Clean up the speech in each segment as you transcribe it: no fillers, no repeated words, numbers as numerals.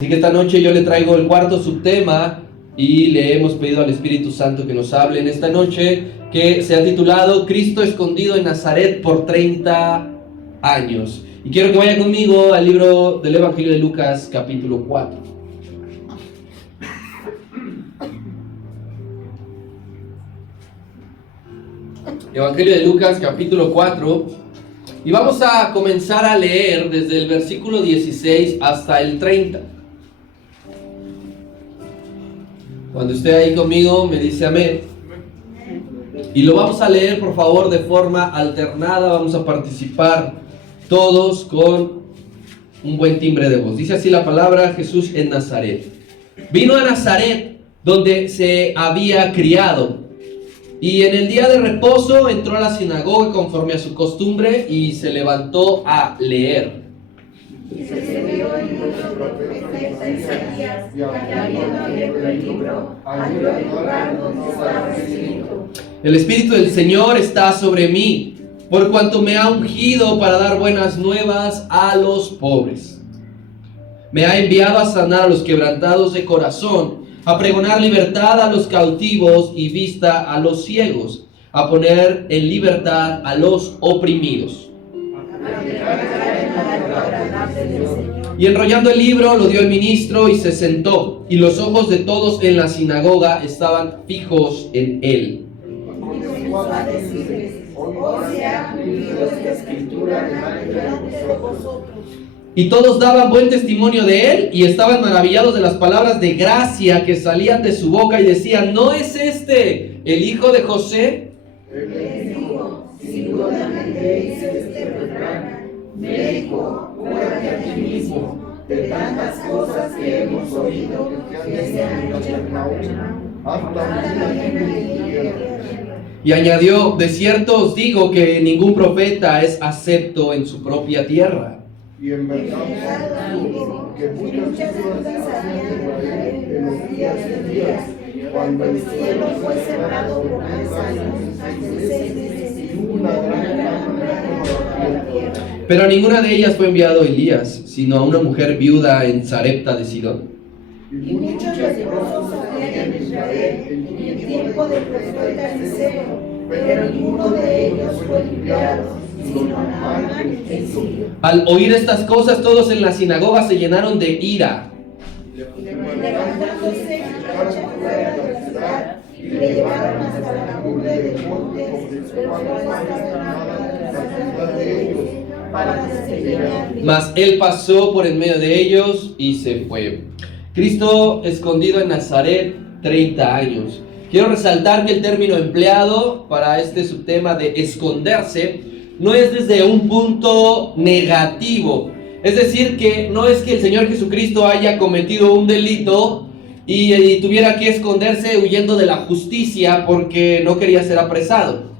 Así que esta noche yo le traigo el cuarto subtema y le hemos pedido al Espíritu Santo que nos hable en esta noche, que se ha titulado Cristo escondido en Nazaret por 30 años. Y quiero que vaya conmigo al libro del Evangelio de Lucas, capítulo 4. Evangelio de Lucas, capítulo 4. Y vamos a comenzar a leer desde el versículo 16 hasta el 30. Cuando esté ahí conmigo me dice amén. Y lo vamos a leer, por favor, de forma alternada. Vamos a participar todos con un buen timbre de voz. Dice así la palabra: Jesús en Nazaret. Vino a Nazaret, donde se había criado, y en el día de reposo entró a la sinagoga conforme a su costumbre y se levantó a leer. Y se vio en el profeta Isaías, y habiendo abierto el libro, halló el lugar donde estaba escrito: El Espíritu del Señor está sobre mí, por cuanto me ha ungido para dar buenas nuevas a los pobres. Me ha enviado a sanar a los quebrantados de corazón, a pregonar libertad a los cautivos y vista a los ciegos, a poner en libertad a los oprimidos. Y enrollando el libro lo dio el ministro y se sentó, y los ojos de todos en la sinagoga estaban fijos en él. Comenzó a decirles: hoy se ha cumplido esta escritura delante de vosotros. Y todos daban buen testimonio de él y estaban maravillados de las palabras de gracia que salían de su boca y decían: ¿no es este el hijo de José? Él les dijo: sin duda me dice este refrán: médico, cúrate a ti mismo, de tantas cosas que hemos oído que se han hecho en Capernaum. Y añadió: de cierto os digo que ningún profeta es acepto en su propia tierra. Y en verdad digo que muchas cosas habían en los días de Elías, cuando el cielo fue cerrado por 3 años y hubo una gran hambre en la tierra. Pero a ninguna de ellas fue enviado Elías, sino a una mujer viuda en Sarepta de Sidón. Y muchos leprosos habían en Israel en el tiempo del profeta Eliseo, pero ninguno de ellos fue limpiado, sino Naamán el sirio. Al oír estas cosas, todos en la sinagoga se llenaron de ira. Levantándose, echaron fuera de la ciudad y le llevaron hasta la cumbre del monte, del cual estaba la ciudad de ellos, para despeñarle. Mas él pasó por en medio de ellos y se fue. Cristo escondido en Nazaret 30 años. Quiero resaltar que el término empleado para este subtema de esconderse no es desde un punto negativo. Es decir, que no es que el Señor Jesucristo haya cometido un delito y tuviera que esconderse huyendo de la justicia porque no quería ser apresado,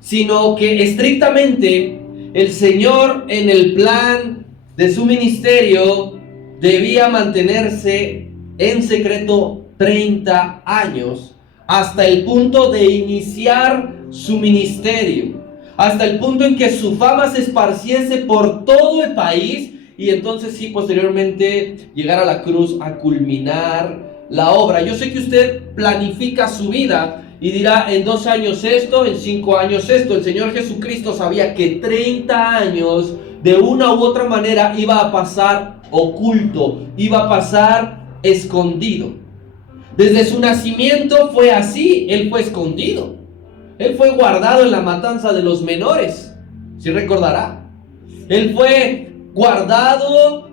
sino que estrictamente el Señor, en el plan de su ministerio, debía mantenerse en secreto 30 años hasta el punto de iniciar su ministerio, hasta el punto en que su fama se esparciese por todo el país y entonces sí, posteriormente llegar a la cruz a culminar la obra. Yo sé que usted planifica su vida y dirá: en 2 años esto, en 5 años esto. El Señor Jesucristo sabía que 30 años de una u otra manera iba a pasar oculto, iba a pasar escondido. Desde su nacimiento fue así, él fue escondido. Él fue guardado en la matanza de los menores, si recordará. Él fue guardado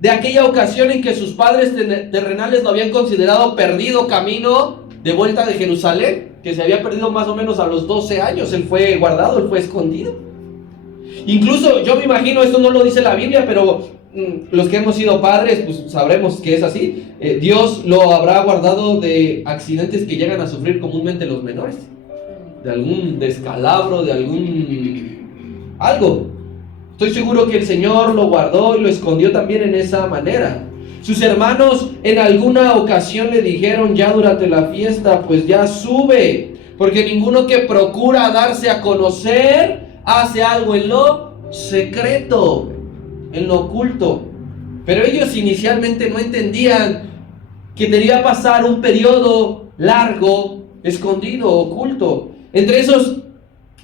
de aquella ocasión en que sus padres terrenales lo habían considerado perdido camino de vuelta de Jerusalén, que se había perdido más o menos a los 12 años. Él fue guardado, él fue escondido. Incluso yo me imagino, esto no lo dice la Biblia, pero los que hemos sido padres pues sabremos que es así. Dios lo habrá guardado de accidentes que llegan a sufrir comúnmente los menores, de algún descalabro, de algo. Estoy seguro que el Señor lo guardó y lo escondió también en esa manera. Sus hermanos en alguna ocasión le dijeron ya durante la fiesta: pues ya sube, porque ninguno que procura darse a conocer hace algo en lo secreto, en lo oculto. Pero ellos inicialmente no entendían que debía pasar un periodo largo, escondido, oculto. Entre esos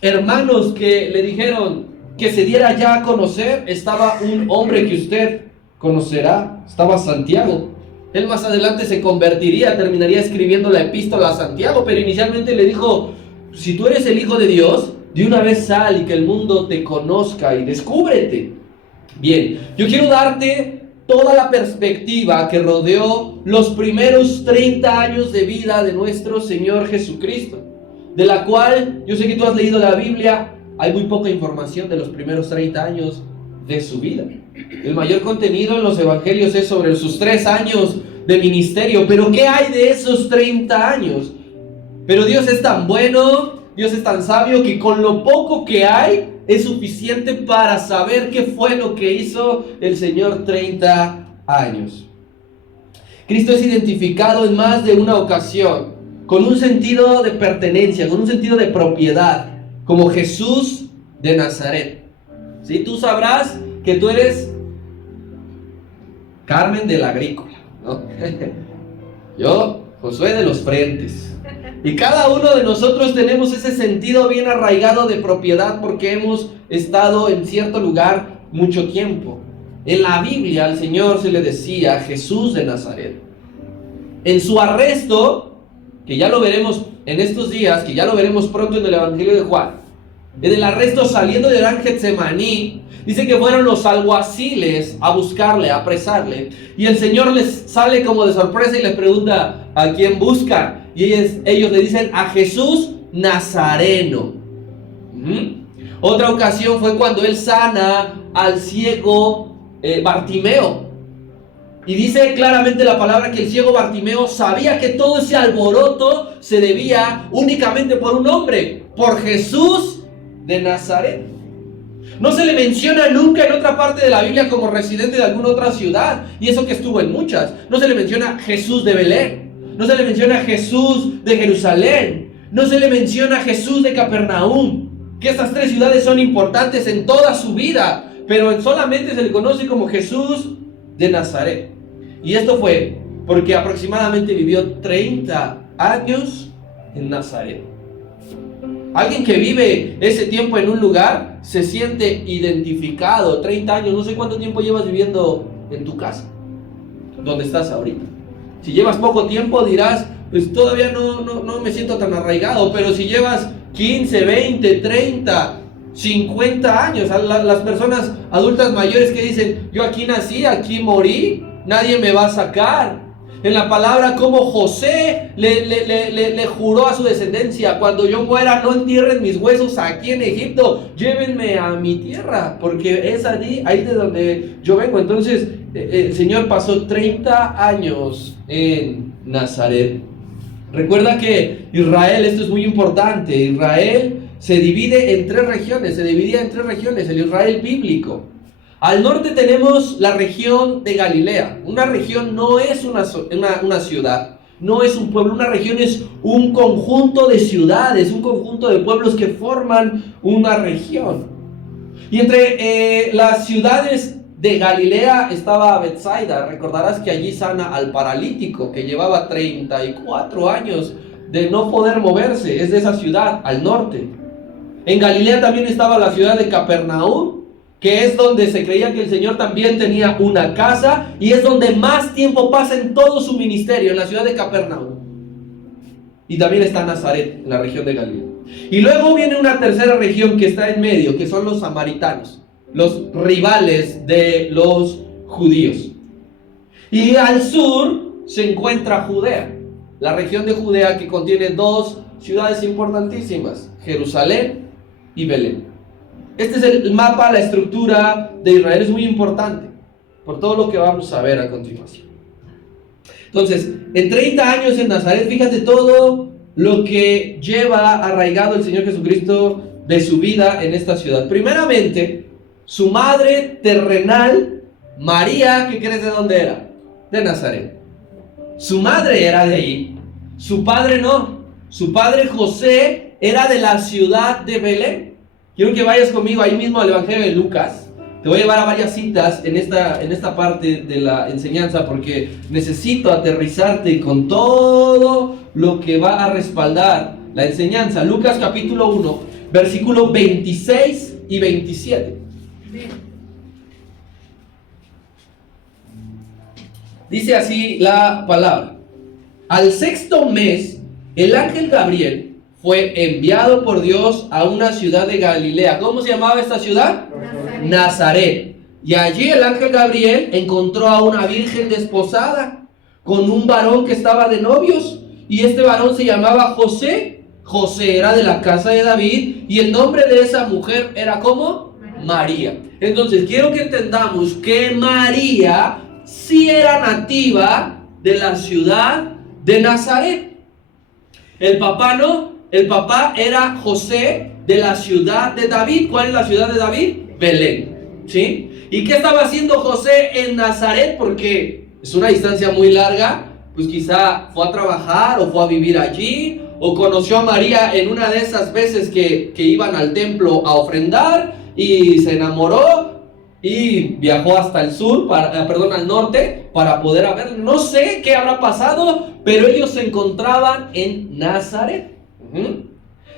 hermanos que le dijeron que se diera ya a conocer, estaba un hombre que usted conocerá, estaba Santiago. Él más adelante se convertiría, terminaría escribiendo la epístola a Santiago, pero inicialmente le dijo: si tú eres el Hijo de Dios, de una vez sal y que el mundo te conozca y descúbrete. Bien, yo quiero darte toda la perspectiva que rodeó los primeros 30 años de vida de nuestro Señor Jesucristo, de la cual yo sé que tú has leído la Biblia. Hay muy poca información de los primeros 30 años de su vida. El mayor contenido en los evangelios es sobre sus 3 años de ministerio. Pero ¿qué hay de esos 30 años? Pero Dios es tan bueno, Dios es tan sabio, que con lo poco que hay es suficiente para saber qué fue lo que hizo el Señor 30 años. Cristo es identificado en más de una ocasión con un sentido de pertenencia, con un sentido de propiedad, como Jesús de Nazaret. ¿Sí? Tú sabrás que tú eres Carmen de la Agrícola, ¿no? Yo, Josué de los Frentes. Y cada uno de nosotros tenemos ese sentido bien arraigado de propiedad porque hemos estado en cierto lugar mucho tiempo. En la Biblia al Señor se le decía Jesús de Nazaret. En su arresto, que ya lo veremos en estos días, que ya lo veremos pronto en el Evangelio de Juan, en el arresto saliendo del gran Getsemaní, dice que fueron los alguaciles a buscarle, a apresarle, y el Señor les sale como de sorpresa y les pregunta: ¿a quién buscan? Y ellos le dicen: a Jesús Nazareno. Otra ocasión fue cuando él sana al ciego Bartimeo. Y dice claramente la palabra que el ciego Bartimeo sabía que todo ese alboroto se debía únicamente por un hombre, por Jesús de Nazaret. No se le menciona nunca en otra parte de la Biblia como residente de alguna otra ciudad, y eso que estuvo en muchas. No se le menciona Jesús de Belén, no se le menciona Jesús de Jerusalén, no se le menciona Jesús de Capernaum, que estas 3 ciudades son importantes en toda su vida, pero solamente se le conoce como Jesús de Nazaret. Y esto fue porque aproximadamente vivió 30 años en Nazaret. Alguien que vive ese tiempo en un lugar se siente identificado. 30 años, no sé cuánto tiempo llevas viviendo en tu casa, donde estás ahorita. Si llevas poco tiempo dirás: pues todavía no me siento tan arraigado. Pero si llevas 15, 20, 30, 50 años, las personas adultas mayores que dicen: yo aquí nací, aquí morí, nadie me va a sacar. En la palabra, como José le juró a su descendencia: cuando yo muera, no entierren mis huesos aquí en Egipto, llévenme a mi tierra, porque es ahí de donde yo vengo. Entonces el Señor pasó 30 años en Nazaret. Recuerda que Israel, esto es muy importante, Israel se divide en 3 regiones, se dividía en 3 regiones, el Israel bíblico. Al norte tenemos la región de Galilea. Una región no es una ciudad, no es un pueblo. Una región es un conjunto de ciudades, un conjunto de pueblos que forman una región. Y entre las ciudades de Galilea estaba Betsaida. Recordarás que allí sana al paralítico que llevaba 34 años de no poder moverse. Es de esa ciudad, al norte. En Galilea también estaba la ciudad de Capernaum, que es donde se creía que el Señor también tenía una casa, y es donde más tiempo pasa en todo su ministerio, en la ciudad de Capernaum. Y también está Nazaret, en la región de Galilea. Y luego viene una tercera región que está en medio, que son los samaritanos, los rivales de los judíos. Y al sur se encuentra Judea, la región de Judea que contiene 2 ciudades importantísimas, Jerusalén y Belén. Este es el mapa, la estructura de Israel. Es muy importante por todo lo que vamos a ver a continuación. Entonces, en 30 años en Nazaret, fíjate todo lo que lleva arraigado el Señor Jesucristo de su vida en esta ciudad. Primeramente, su madre terrenal, María, ¿qué crees de dónde era? De Nazaret. Su madre era de ahí, su padre no. Su padre José era de la ciudad de Belén. Quiero que vayas conmigo ahí mismo al Evangelio de Lucas, Te voy a llevar a varias citas en esta parte de la enseñanza porque necesito aterrizarte con todo lo que va a respaldar la enseñanza. Lucas capítulo 1, versículos 26 y 27. Dice así la palabra. Al sexto mes, el ángel Gabriel fue enviado por Dios a una ciudad de Galilea. ¿Cómo se llamaba esta ciudad? Nazaret. Y allí el ángel Gabriel encontró a una virgen desposada con un varón que estaba de novios. Y este varón se llamaba José. José era de la casa de David. Y el nombre de esa mujer era ¿cómo? María. Entonces quiero que entendamos que María sí era nativa de la ciudad de Nazaret. El papá no. El papá era José de la ciudad de David. ¿Cuál es la ciudad de David? Belén. ¿Sí? ¿Y qué estaba haciendo José en Nazaret? Porque es una distancia muy larga. Pues quizá fue a trabajar o fue a vivir allí. O conoció a María en una de esas veces que iban al templo a ofrendar. Y se enamoró. Y viajó hasta el sur, al norte, para poder ver. No sé qué habrá pasado, pero ellos se encontraban en Nazaret.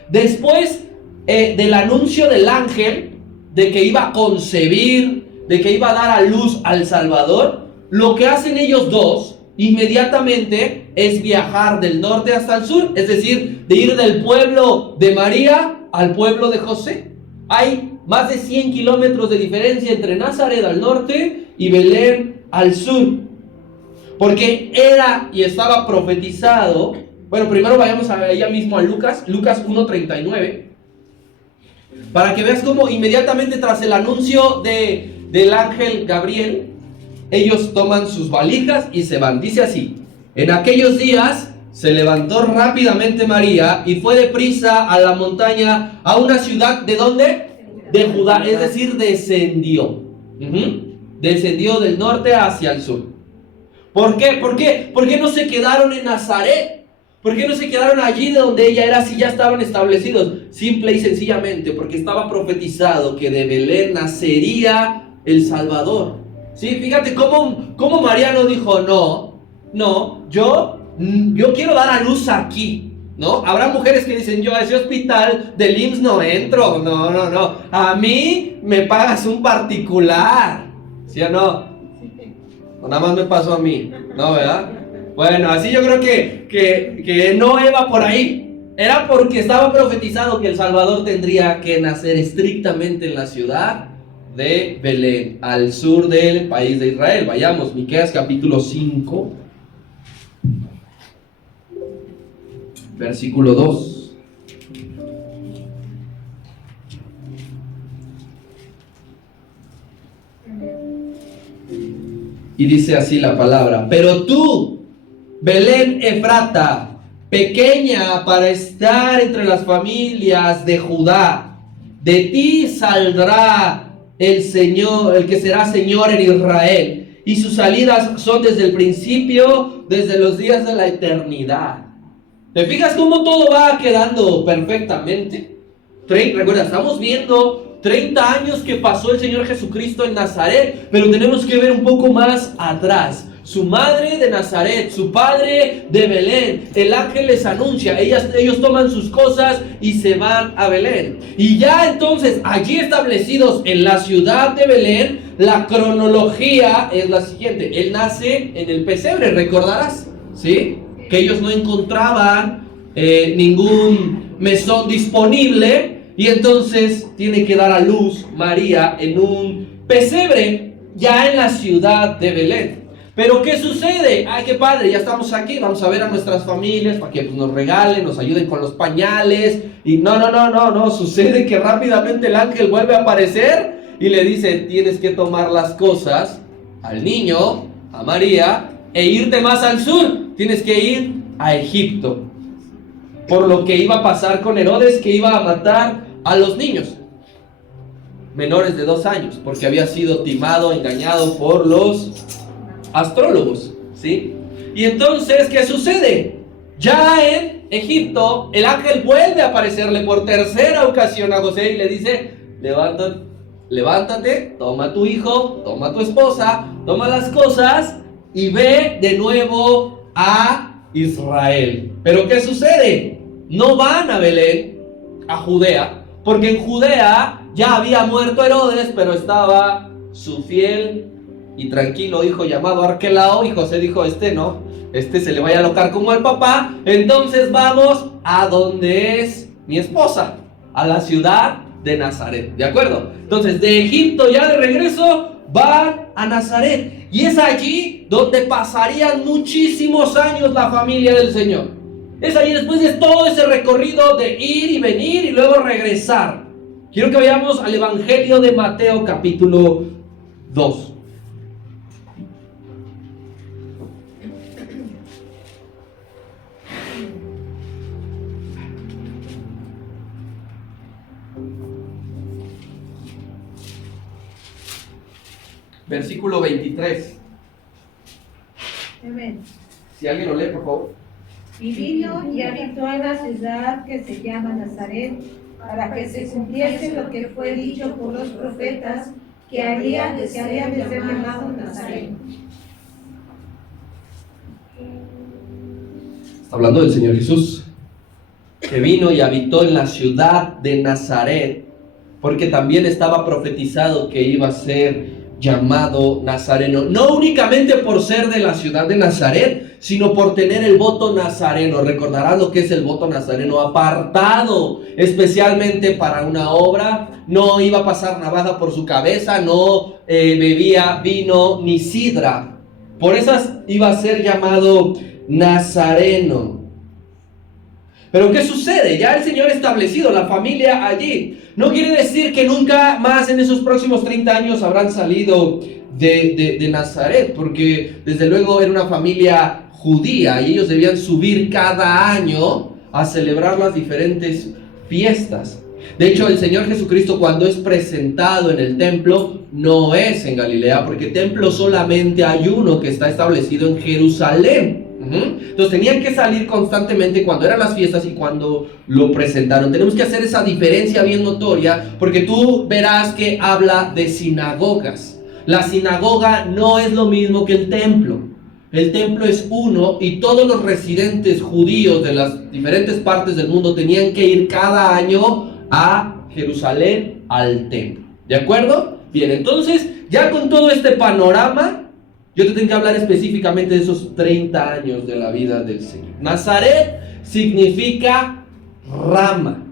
Después del anuncio del ángel de que iba a concebir, de que iba a dar a luz al Salvador, lo que hacen ellos dos inmediatamente es viajar del norte hasta el sur, es decir, de ir del pueblo de María al pueblo de José. Hay más de 100 kilómetros de diferencia entre Nazaret al norte y Belén al sur. Porque era y estaba profetizado. Bueno, primero vayamos allá mismo a Lucas 1:39. Para que veas cómo inmediatamente tras el anuncio del ángel Gabriel, ellos toman sus valijas y se van. Dice así: en aquellos días se levantó rápidamente María y fue deprisa a la montaña, a una ciudad, ¿de dónde? De Judá, es decir, descendió. Descendió del norte hacia el sur. ¿Por qué? ¿Por qué no se quedaron en Nazaret? ¿Por qué no se quedaron allí de donde ella era si ya estaban establecidos? Simple y sencillamente porque estaba profetizado que de Belén nacería el Salvador. ¿Sí? Fíjate cómo María no dijo, no, yo quiero dar a luz aquí. ¿No? Habrá mujeres que dicen, yo a ese hospital del IMSS no entro. No. A mí me pagas un particular. ¿Sí o no? O nada más me pasó a mí. ¿No, verdad? Bueno, así yo creo que no iba por ahí. Era porque estaba profetizado que el Salvador tendría que nacer estrictamente en la ciudad de Belén, al sur del país de Israel. Vayamos, Miqueas capítulo 5. Versículo 2. Y dice así la palabra: pero tú, Belén Efrata, pequeña para estar entre las familias de Judá, de ti saldrá el Señor, el que será Señor en Israel, y sus salidas son desde el principio, desde los días de la eternidad. ¿Te fijas cómo todo va quedando perfectamente? Recuerda, estamos viendo 30 años que pasó el Señor Jesucristo en Nazaret, pero tenemos que ver un poco más atrás. Su madre de Nazaret, su padre de Belén. El ángel les anuncia, ellos toman sus cosas y se van a Belén. Y ya entonces, allí establecidos en la ciudad de Belén, la cronología es la siguiente. Él nace en el pesebre, recordarás, ¿sí? Que ellos no encontraban ningún mesón disponible, y entonces tiene que dar a luz María en un pesebre, ya en la ciudad de Belén. Pero ¿qué sucede? Ay, qué padre, ya estamos aquí, vamos a ver a nuestras familias para que nos regalen, nos ayuden con los pañales. Y no, sucede que rápidamente el ángel vuelve a aparecer y le dice, tienes que tomar las cosas al niño, a María, e irte más al sur. Tienes que ir a Egipto, por lo que iba a pasar con Herodes, que iba a matar a los niños menores de 2 años, porque había sido timado, engañado por los astrólogos, ¿sí? Y entonces, ¿qué sucede? Ya en Egipto, el ángel vuelve a aparecerle por tercera ocasión a José y le dice, levántate, levántate, toma a tu hijo, toma a tu esposa, toma las cosas y ve de nuevo a Israel. Pero ¿qué sucede? No van a Belén, a Judea, porque en Judea ya había muerto Herodes, pero estaba su fiel y tranquilo hijo llamado Arquelao, y José dijo, no, se le vaya a alocar como al papá, entonces vamos a donde es mi esposa, a la ciudad de Nazaret, ¿de acuerdo? Entonces de Egipto ya de regreso van a Nazaret, y es allí donde pasarían muchísimos años la familia del Señor. Es allí después de todo ese recorrido de ir y venir y luego regresar. Quiero que vayamos al Evangelio de Mateo capítulo 2. Versículo 23. Amén. Si alguien lo lee, por favor. Y vino y habitó en la ciudad que se llama Nazaret, para que se cumpliese lo que fue dicho por los profetas, que harían de ser llamado Nazaret. Está hablando del Señor Jesús, que vino y habitó en la ciudad de Nazaret, porque también estaba profetizado que iba a ser llamado nazareno, no únicamente por ser de la ciudad de Nazaret, sino por tener el voto nazareno. Recordarás lo que es el voto nazareno, apartado especialmente para una obra. No iba a pasar navaja por su cabeza, no bebía vino ni sidra, por esas iba a ser llamado nazareno. Pero ¿qué sucede? Ya el Señor establecido, la familia allí. No quiere decir que nunca más en esos próximos 30 años habrán salido de Nazaret, porque desde luego era una familia judía y ellos debían subir cada año a celebrar las diferentes fiestas. De hecho, el Señor Jesucristo, cuando es presentado en el templo, no es en Galilea, porque templo solamente hay uno que está establecido en Jerusalén. Entonces tenían que salir constantemente cuando eran las fiestas y cuando lo presentaron. Tenemos que hacer esa diferencia bien notoria, porque tú verás que habla de sinagogas. La sinagoga no es lo mismo que el templo. El templo es uno y todos los residentes judíos de las diferentes partes del mundo tenían que ir cada año a Jerusalén, al templo. ¿De acuerdo? Bien, entonces ya con todo este panorama, yo te tengo que hablar específicamente de esos 30 años de la vida del Señor. Nazaret significa rama.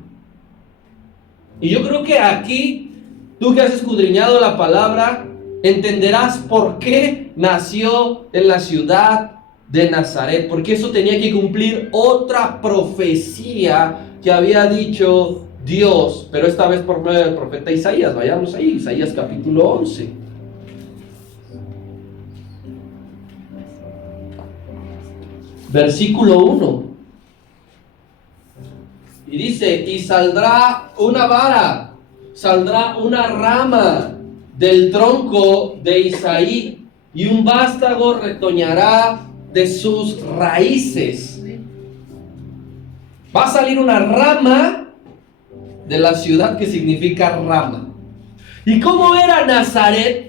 Y yo creo que aquí, tú que has escudriñado la palabra, entenderás por qué nació en la ciudad de Nazaret. Porque eso tenía que cumplir otra profecía que había dicho Dios, pero esta vez por medio del profeta Isaías. Vayamos ahí, Isaías capítulo 11. Versículo 1. Y dice, y saldrá una vara, saldrá una rama del tronco de Isaí, y un vástago retoñará de sus raíces. Va a salir una rama de la ciudad que significa rama. ¿Y cómo era Nazaret?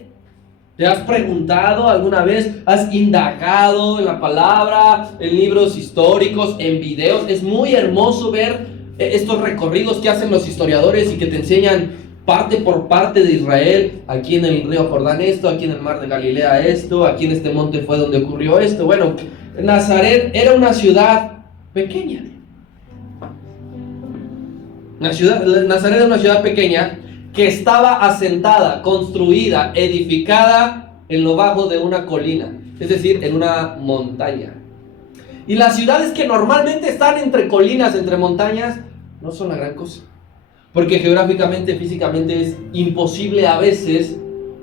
¿Te has preguntado alguna vez? ¿Has indagado en la palabra, en libros históricos, en videos? Es muy hermoso ver estos recorridos que hacen los historiadores y que te enseñan parte por parte de Israel. Aquí en el río Jordán esto, aquí en el mar de Galilea esto, aquí en este monte fue donde ocurrió esto. Bueno, Nazaret era una ciudad pequeña. Nazaret era una ciudad pequeña que estaba asentada, construida, edificada en lo bajo de una colina, es decir, en una montaña. Y las ciudades que normalmente están entre colinas, entre montañas, no son la gran cosa, porque geográficamente, físicamente es imposible a veces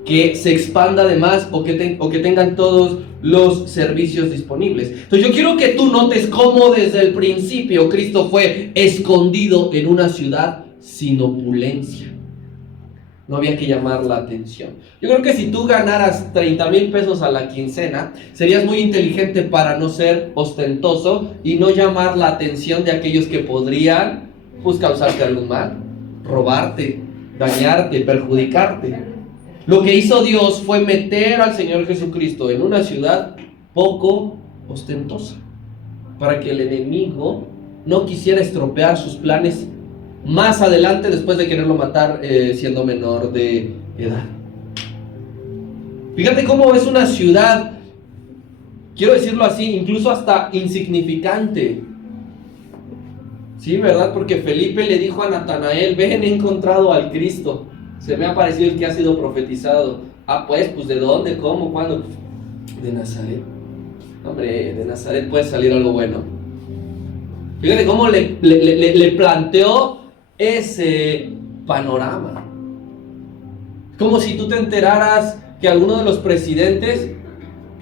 que se expanda de más o que tengan todos los servicios disponibles. Entonces yo quiero que tú notes cómo desde el principio Cristo fue escondido en una ciudad sin opulencia. No había que llamar la atención. Yo creo que si tú ganaras 30,000 pesos a la quincena, serías muy inteligente para no ser ostentoso y no llamar la atención de aquellos que podrían, pues, causarte algún mal, robarte, dañarte, perjudicarte. Lo que hizo Dios fue meter al Señor Jesucristo en una ciudad poco ostentosa, para que el enemigo no quisiera estropear sus planes más adelante después de quererlo matar siendo menor de edad. Fíjate cómo es una ciudad, quiero decirlo así, incluso hasta insignificante. Sí, ¿verdad? Porque Felipe le dijo a Natanael: ven, he encontrado al Cristo, se me ha parecido el que ha sido profetizado. Pues ¿de dónde? ¿Cómo? ¿Cuándo? De Nazaret. Hombre, de Nazaret puede salir algo bueno. Fíjate cómo le planteó ese panorama. Como si tú te enteraras que alguno de los presidentes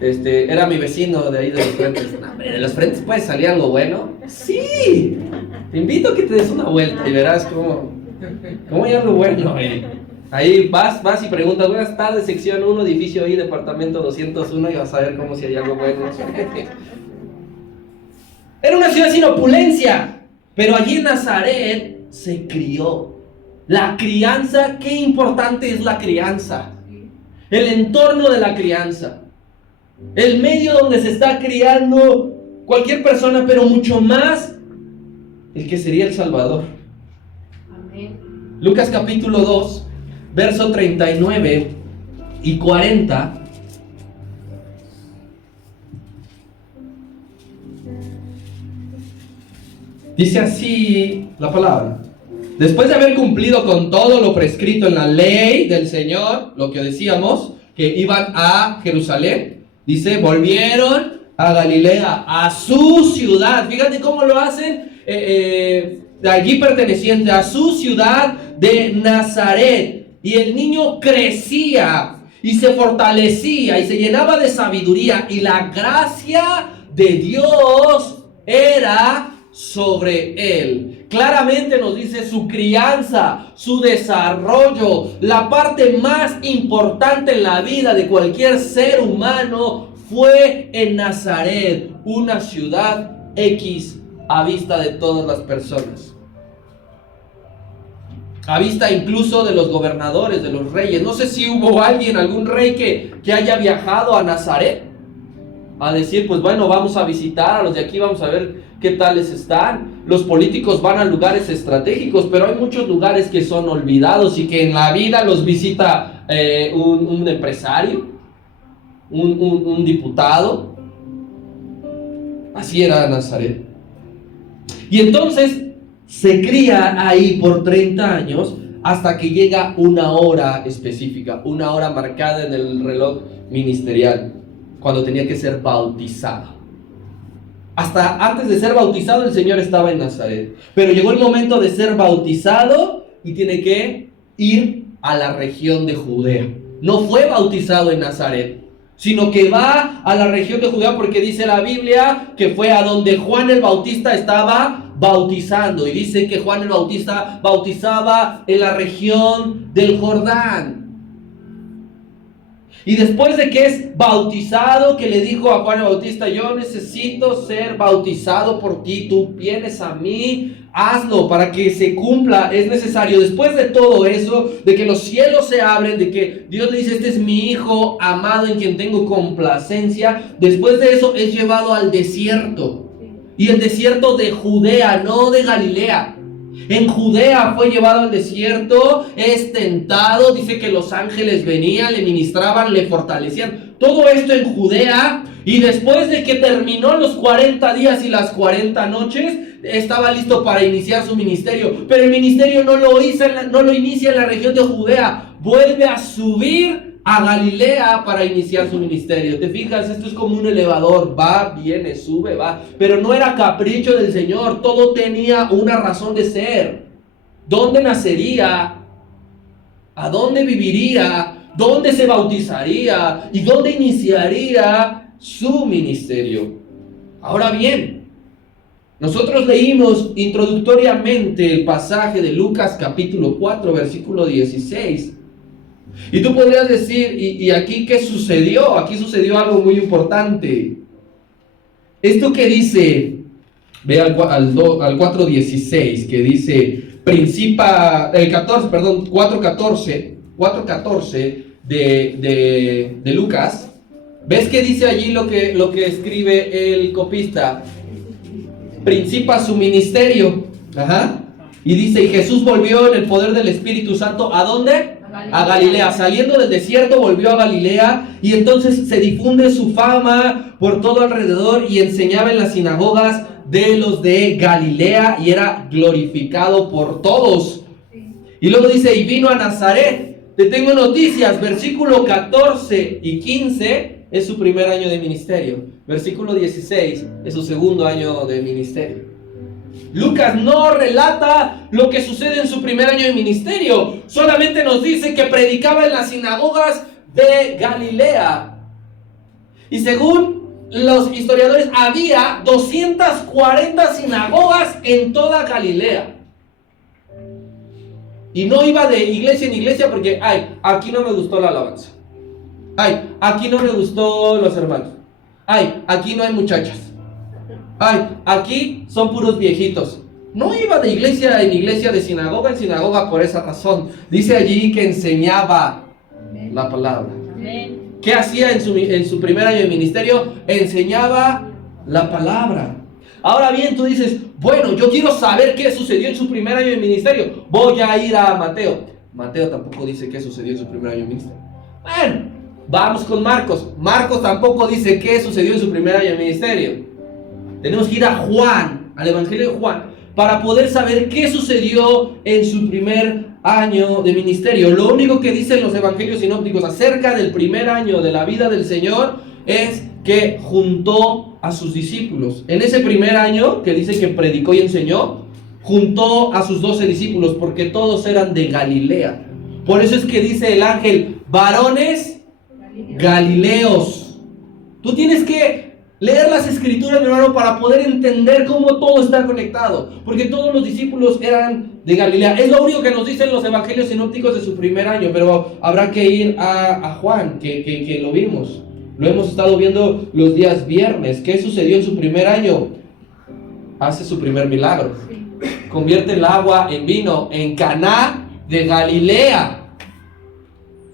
era mi vecino de ahí de los frentes. De los frentes puede salir algo bueno. Sí, te invito a que te des una vuelta y verás cómo hay algo bueno. Ahí vas y preguntas: buenas tardes, sección 1, edificio I, departamento 201, y vas a ver cómo si hay algo bueno. Era una ciudad sin opulencia, pero allí en Nazaret se crió. La crianza, qué importante es la crianza. El entorno de la crianza. El medio donde se está criando cualquier persona, pero mucho más el que sería el Salvador. Amén. Lucas capítulo 2, verso 39 y 40. Dice así la palabra: después de haber cumplido con todo lo prescrito en la ley del Señor, lo que decíamos, que iban a Jerusalén, dice, volvieron a Galilea, a su ciudad. Fíjate cómo lo hacen, de allí perteneciente a su ciudad de Nazaret. Y el niño crecía y se fortalecía y se llenaba de sabiduría, y la gracia de Dios era sobre él. Claramente nos dice su crianza, su desarrollo, la parte más importante en la vida de cualquier ser humano fue en Nazaret, una ciudad X a vista de todas las personas, a vista incluso de los gobernadores, de los reyes. No sé si hubo algún rey que haya viajado a Nazaret a decir, pues bueno, vamos a visitar a los de aquí, vamos a ver qué tales están. Los políticos van a lugares estratégicos, pero hay muchos lugares que son olvidados y que en la vida los visita un empresario, un diputado. Así era Nazaret. Y entonces se cría ahí por 30 años hasta que llega una hora específica, una hora marcada en el reloj ministerial, cuando tenía que ser bautizado. Hasta antes de ser bautizado el Señor estaba en Nazaret, pero llegó el momento de ser bautizado y tiene que ir a la región de Judea. No fue bautizado en Nazaret, sino que va a la región de Judea, porque dice la Biblia que fue a donde Juan el Bautista estaba bautizando, y dice que Juan el Bautista bautizaba en la región del Jordán. Y después de que es bautizado, que le dijo a Juan el Bautista: yo necesito ser bautizado por ti, tú vienes a mí, hazlo para que se cumpla, es necesario. Después de todo eso, de que los cielos se abren, de que Dios le dice: este es mi hijo amado en quien tengo complacencia, después de eso es llevado al desierto. Y el desierto de Judea, no de Galilea. En Judea fue llevado al desierto, es tentado, dice que los ángeles venían, le ministraban, le fortalecían. Todo esto en Judea, y después de que terminó los 40 días y las 40 noches, estaba listo para iniciar su ministerio. Pero el ministerio no lo inicia en la región de Judea, vuelve a subir a Galilea para iniciar su ministerio. ¿Te fijas? Esto es como un elevador, va, viene, sube, va. Pero no era capricho del Señor, todo tenía una razón de ser. ¿Dónde nacería? ¿A dónde viviría? ¿Dónde se bautizaría? ¿Y dónde iniciaría su ministerio? Ahora bien, nosotros leímos introductoriamente el pasaje de Lucas capítulo 4, versículo 16. Y tú podrías decir, ¿y aquí qué sucedió? Aquí sucedió algo muy importante. Esto que dice, ve al 4:16, que dice: 4:14 de Lucas, ¿ves que dice allí lo que escribe el copista? Principa su ministerio. Ajá. Y dice, y Jesús volvió en el poder del Espíritu Santo, ¿a dónde? A Galilea. Saliendo del desierto volvió a Galilea, y entonces se difunde su fama por todo alrededor, y enseñaba en las sinagogas de los de Galilea, y era glorificado por todos. Y luego dice, y vino a Nazaret. Te tengo noticias, versículo 14 y 15 es su primer año de ministerio. Versículo 16 es su segundo año de ministerio. Lucas no relata lo que sucede en su primer año de ministerio, solamente nos dice que predicaba en las sinagogas de Galilea. Y según los historiadores, había 240 sinagogas en toda Galilea. Y no iba de iglesia en iglesia porque, aquí no me gustó la alabanza. Aquí no me gustó los hermanos. Aquí no hay muchachas. Aquí son puros viejitos. No iba de iglesia en iglesia, de sinagoga en sinagoga por esa razón. Dice allí que enseñaba la palabra. ¿Qué hacía en su primer año de ministerio? Enseñaba la palabra. Ahora bien, tú dices, bueno, yo quiero saber qué sucedió en su primer año de ministerio. Voy a ir a Mateo. Mateo tampoco dice qué sucedió en su primer año de ministerio. Bueno, vamos con Marcos. Marcos tampoco dice qué sucedió en su primer año de ministerio. Tenemos que ir a Juan, al Evangelio de Juan, para poder saber qué sucedió en su primer año de ministerio. Lo único que dicen los evangelios sinópticos acerca del primer año de la vida del Señor es que juntó a sus discípulos. En ese primer año que dice que predicó y enseñó, juntó a sus 12 discípulos, porque todos eran de Galilea. Por eso es que dice el ángel, varones galileos. Tú tienes que leer las escrituras, mi hermano, para poder entender cómo todo está conectado, porque todos los discípulos eran de Galilea. Es lo único que nos dicen los evangelios sinópticos de su primer año, pero habrá que ir a Juan, que lo vimos. Lo hemos estado viendo los días viernes. ¿Qué sucedió en su primer año? Hace su primer milagro. Convierte el agua en vino en Caná de Galilea.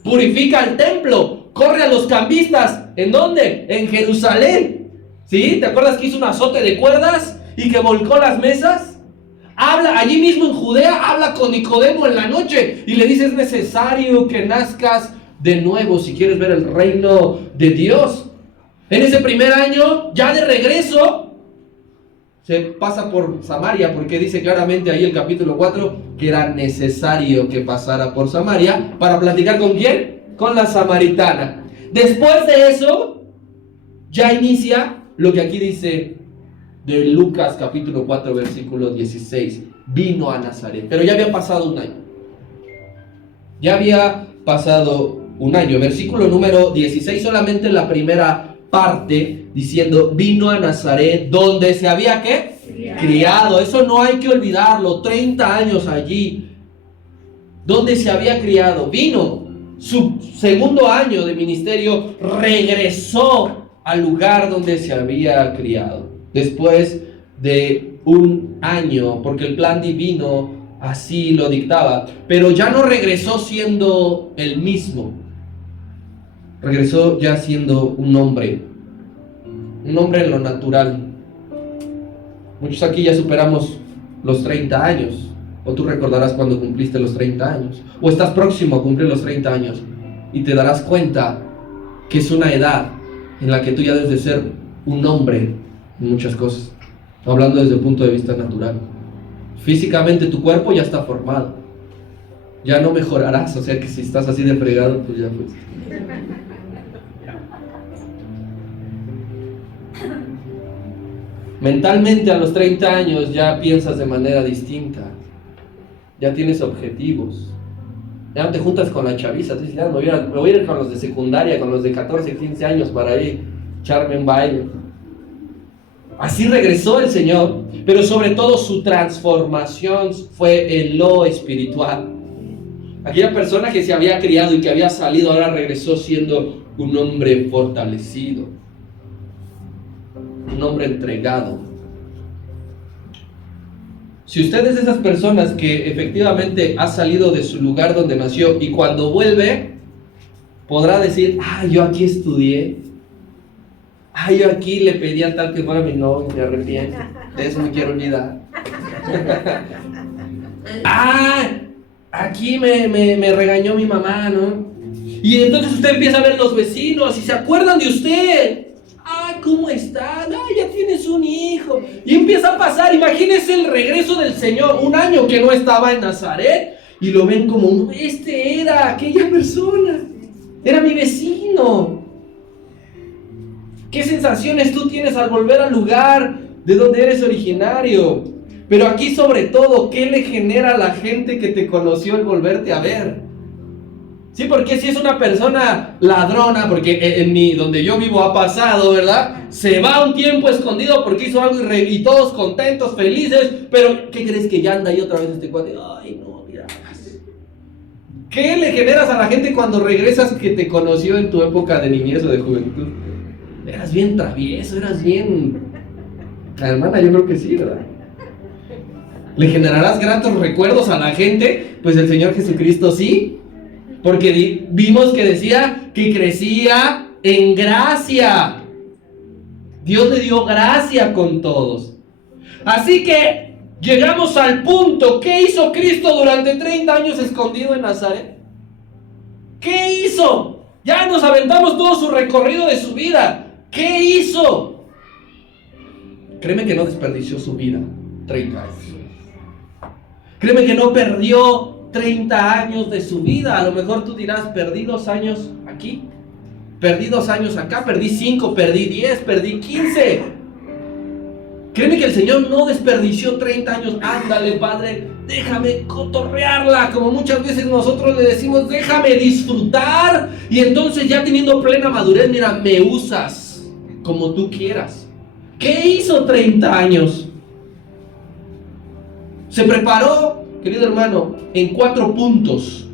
Purifica el templo. Corre a los cambistas. ¿En dónde? En Jerusalén. ¿Sí? ¿Te acuerdas que hizo un azote de cuerdas y que volcó las mesas? Habla allí mismo en Judea, habla con Nicodemo en la noche y le dice, es necesario que nazcas de nuevo si quieres ver el reino de Dios. En ese primer año, ya de regreso, se pasa por Samaria, porque dice claramente ahí el capítulo 4 que era necesario que pasara por Samaria para platicar ¿con quién? Con la samaritana. Después de eso, ya inicia lo que aquí dice de Lucas capítulo 4 versículo 16. Vino a Nazaret, pero ya había pasado un año. Ya había pasado un año. Versículo número 16, solamente la primera parte, diciendo, vino a Nazaret, donde se había, ¿qué? Criado. Eso no hay que olvidarlo. 30 años allí, donde se había criado. Vino, su segundo año de ministerio, regresó al lugar donde se había criado. Después de un año, porque el plan divino así lo dictaba. Pero ya no regresó siendo el mismo. Regresó ya siendo un hombre en lo natural. Muchos aquí ya superamos los 30 años, o tú recordarás cuando cumpliste los 30 años, o estás próximo a cumplir los 30 años, y te darás cuenta que es una edad en la que tú ya debes de ser un hombre en muchas cosas, hablando desde el punto de vista natural. Físicamente tu cuerpo ya está formado, ya no mejorarás, o sea que si estás así de fregado, pues ya pues. Mentalmente a los 30 años ya piensas de manera distinta, ya tienes objetivos, ya no te juntas con la chaviza, tú dices, ya me voy a ir con los de secundaria, con los de 14, 15 años para ir echarme un baile. Así regresó el Señor, pero sobre todo su transformación fue en lo espiritual. Aquella persona que se había criado y que había salido ahora regresó siendo un hombre fortalecido, un hombre entregado. Si usted es de esas personas que efectivamente ha salido de su lugar donde nació y cuando vuelve, podrá decir, yo aquí estudié, yo aquí le pedí a tal que fuera mi novio, me arrepiento, de eso me quiero olvidar. Aquí me regañó mi mamá, ¿no? Y entonces usted empieza a ver los vecinos y se acuerdan de usted. ¿Cómo están? Ya tienes un hijo. Y empieza a pasar, imagínese el regreso del Señor, un año que no estaba en Nazaret, y lo ven como, era aquella persona, era mi vecino. ¿Qué sensaciones tú tienes al volver al lugar de donde eres originario? Pero aquí sobre todo, ¿qué le genera a la gente que te conoció el volverte a ver? Sí, porque si es una persona ladrona, porque donde yo vivo ha pasado, ¿verdad? Se va un tiempo escondido porque hizo algo y todos contentos, felices, pero ¿qué crees que ya anda ahí otra vez este cuate? No, mira. ¿Qué le generas a la gente cuando regresas que te conoció en tu época de niñez o de juventud? Eras bien travieso, eras bien... La hermana, yo creo que sí, ¿verdad? ¿Le generarás gratos recuerdos a la gente? Pues el Señor Jesucristo sí. Porque vimos que decía que crecía en gracia. Dios le dio gracia con todos. Así que llegamos al punto. ¿Qué hizo Cristo durante 30 años escondido en Nazaret? ¿Qué hizo? Ya nos aventamos todo su recorrido de su vida. ¿Qué hizo? Créeme que no desperdició su vida. 30 años. Créeme que no perdió 30 años de su vida. A lo mejor tú dirás, perdí 2 años aquí, perdí 2 años acá, perdí 5, perdí 10, perdí 15. Créeme que el Señor no desperdició 30 años. Ándale, Padre, déjame cotorrearla, como muchas veces nosotros le decimos, déjame disfrutar, y entonces ya teniendo plena madurez, mira, me usas como tú quieras. ¿Qué hizo 30 años? Se preparó, querido hermano, en 4 puntos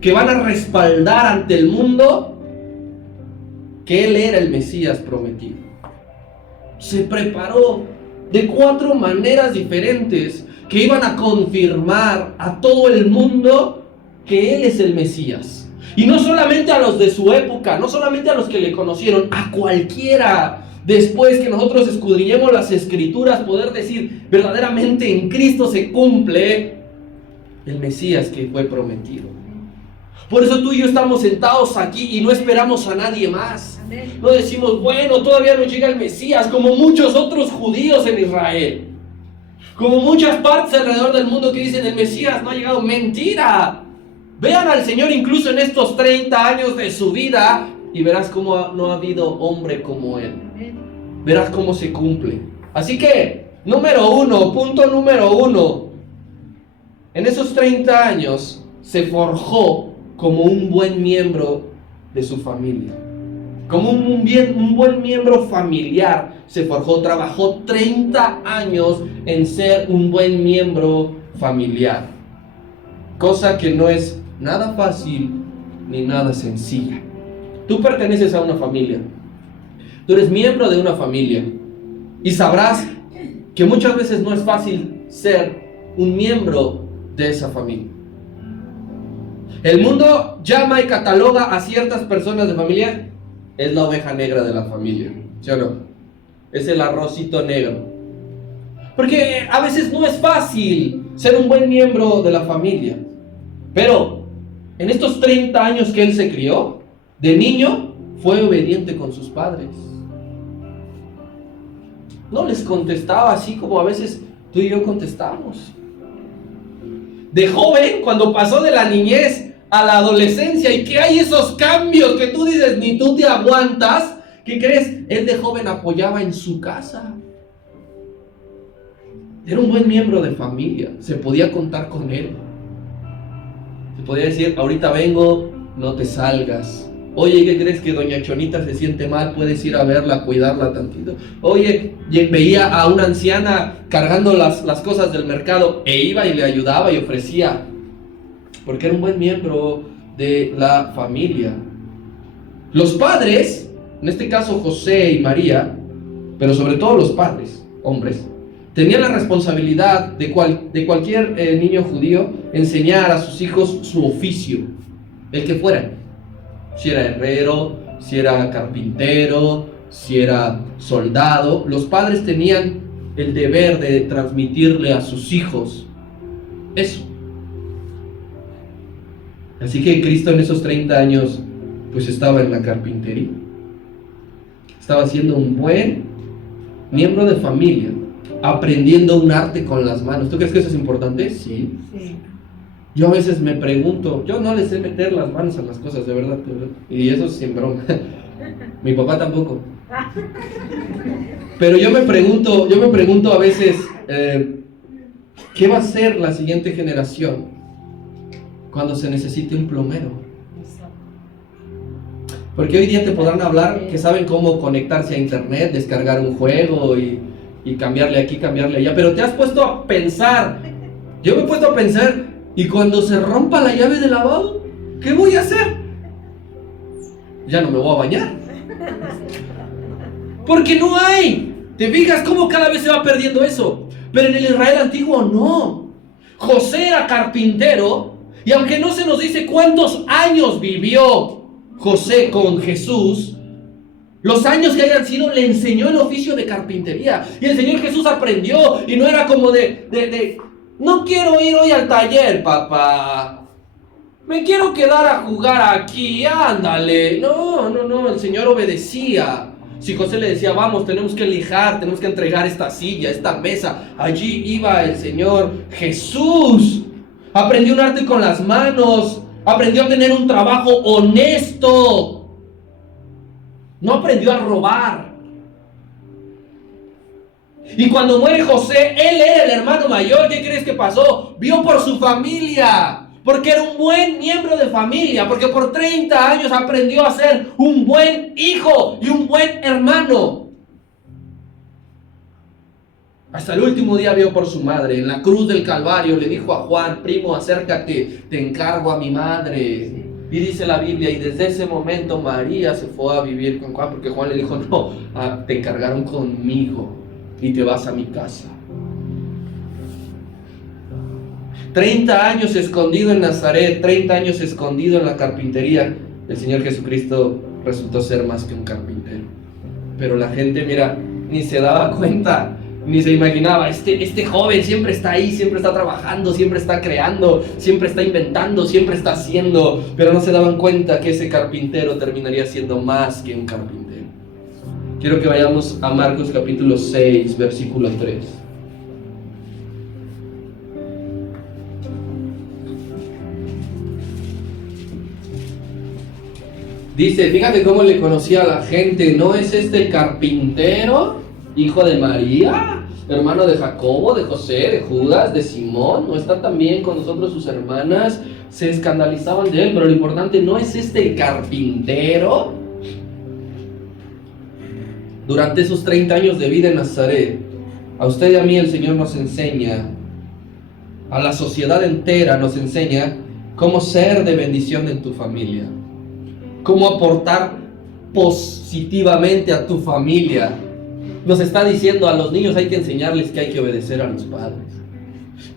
que van a respaldar ante el mundo que Él era el Mesías prometido. Se preparó de 4 maneras diferentes que iban a confirmar a todo el mundo que Él es el Mesías. Y no solamente a los de su época, no solamente a los que le conocieron, a cualquiera. Después que nosotros escudriñemos las Escrituras, poder decir, verdaderamente en Cristo se cumple el Mesías que fue prometido. Por eso tú y yo estamos sentados aquí y no esperamos a nadie más. No decimos, bueno, todavía no llega el Mesías, como muchos otros judíos en Israel. Como muchas partes alrededor del mundo que dicen, el Mesías no ha llegado. ¡Mentira! Vean al Señor incluso en estos 30 años de su vida y verás cómo no ha habido hombre como Él. Verás cómo se cumple. Así que, punto número 1. En esos 30 años se forjó como un buen miembro de su familia. Como un buen miembro familiar se forjó. Trabajó 30 años en ser un buen miembro familiar. Cosa que no es nada fácil ni nada sencilla. Tú perteneces a una familia. Tú eres miembro de una familia. Y sabrás que muchas veces no es fácil ser un miembro de esa familia. El mundo llama y cataloga a ciertas personas de familia. Es la oveja negra de la familia, ¿sí o no? Es el arrocito negro. Porque a veces no es fácil ser un buen miembro de la familia. Pero en estos 30 años que él se crió, de niño fue obediente con sus padres. No les contestaba así como a veces tú y yo contestamos. De joven, cuando pasó de la niñez a la adolescencia y que hay esos cambios que tú dices ni tú te aguantas, ¿qué crees? Él de joven apoyaba en su casa. Era un buen miembro de familia, se podía contar con él. Se podía decir, ahorita vengo, no te salgas. Oye, ¿qué crees? Que doña Chonita se siente mal, puedes ir a verla, cuidarla tantito. Oye, veía a una anciana cargando las cosas del mercado e iba y le ayudaba y ofrecía, porque era un buen miembro de la familia. Los padres, en este caso José y María, pero sobre todo los padres, hombres, tenía la responsabilidad de cualquier niño judío enseñar a sus hijos su oficio, el que fuera. Si era herrero, si era carpintero, si era soldado, los padres tenían el deber de transmitirle a sus hijos eso. Así que Cristo en esos 30 años pues estaba en la carpintería. Estaba siendo un buen miembro de familia, aprendiendo un arte con las manos. ¿Tú crees que eso es importante? Sí. Yo a veces me pregunto, yo no les sé meter las manos a las cosas, de verdad. Y eso sin broma. Mi papá tampoco. Pero yo me pregunto a veces, ¿qué va a hacer la siguiente generación cuando se necesite un plomero? Porque hoy día te podrán hablar que saben cómo conectarse a internet, descargar un juego y cambiarle aquí, cambiarle allá. Pero te has puesto a pensar, yo me he puesto a pensar, ¿y cuando se rompa la llave de lavado? ¿Qué voy a hacer? Ya no me voy a bañar. Porque no hay. ¿Te fijas cómo cada vez se va perdiendo eso? Pero en el Israel antiguo no. José era carpintero, y aunque no se nos dice cuántos años vivió José con Jesús, los años que hayan sido, le enseñó el oficio de carpintería. Y el Señor Jesús aprendió, y no era como no quiero ir hoy al taller, papá. Me quiero quedar a jugar aquí, ándale. No, el Señor obedecía. Si José le decía, vamos, tenemos que lijar, tenemos que entregar esta silla, esta mesa, allí iba el Señor Jesús. Aprendió un arte con las manos, aprendió a tener un trabajo honesto. No aprendió a robar. Y cuando muere José, él era el hermano mayor. ¿Qué crees que pasó? Vio por su familia, porque era un buen miembro de familia, porque por 30 años aprendió a ser un buen hijo y un buen hermano. Hasta el último día vio por su madre. En la cruz del Calvario le dijo a Juan, primo, acércate, te encargo a mi madre. Y dice la Biblia, y desde ese momento María se fue a vivir con Juan, porque Juan le dijo, no, te encargaron conmigo y te vas a mi casa. 30 años escondido en Nazaret, 30 años escondido en la carpintería. El Señor Jesucristo resultó ser más que un carpintero. Pero la gente, mira, ni se daba cuenta, ni se imaginaba. Este joven siempre está ahí, siempre está trabajando, siempre está creando, siempre está inventando, siempre está haciendo. Pero no se daban cuenta que ese carpintero terminaría siendo más que un carpintero. Quiero que vayamos a Marcos capítulo 6, versículo 3. Dice, fíjate cómo le conocía a la gente. ¿No es este el carpintero, hijo de María, hermano de Jacobo, de José, de Judas, de Simón? ¿No están también con nosotros sus hermanas? Se escandalizaban de él, pero lo importante, ¿no es este el carpintero? Durante esos 30 años de vida en Nazaret, a usted y a mí el Señor nos enseña, a la sociedad entera nos enseña cómo ser de bendición en tu familia, cómo aportar positivamente a tu familia. Nos está diciendo, a los niños hay que enseñarles que hay que obedecer a los padres,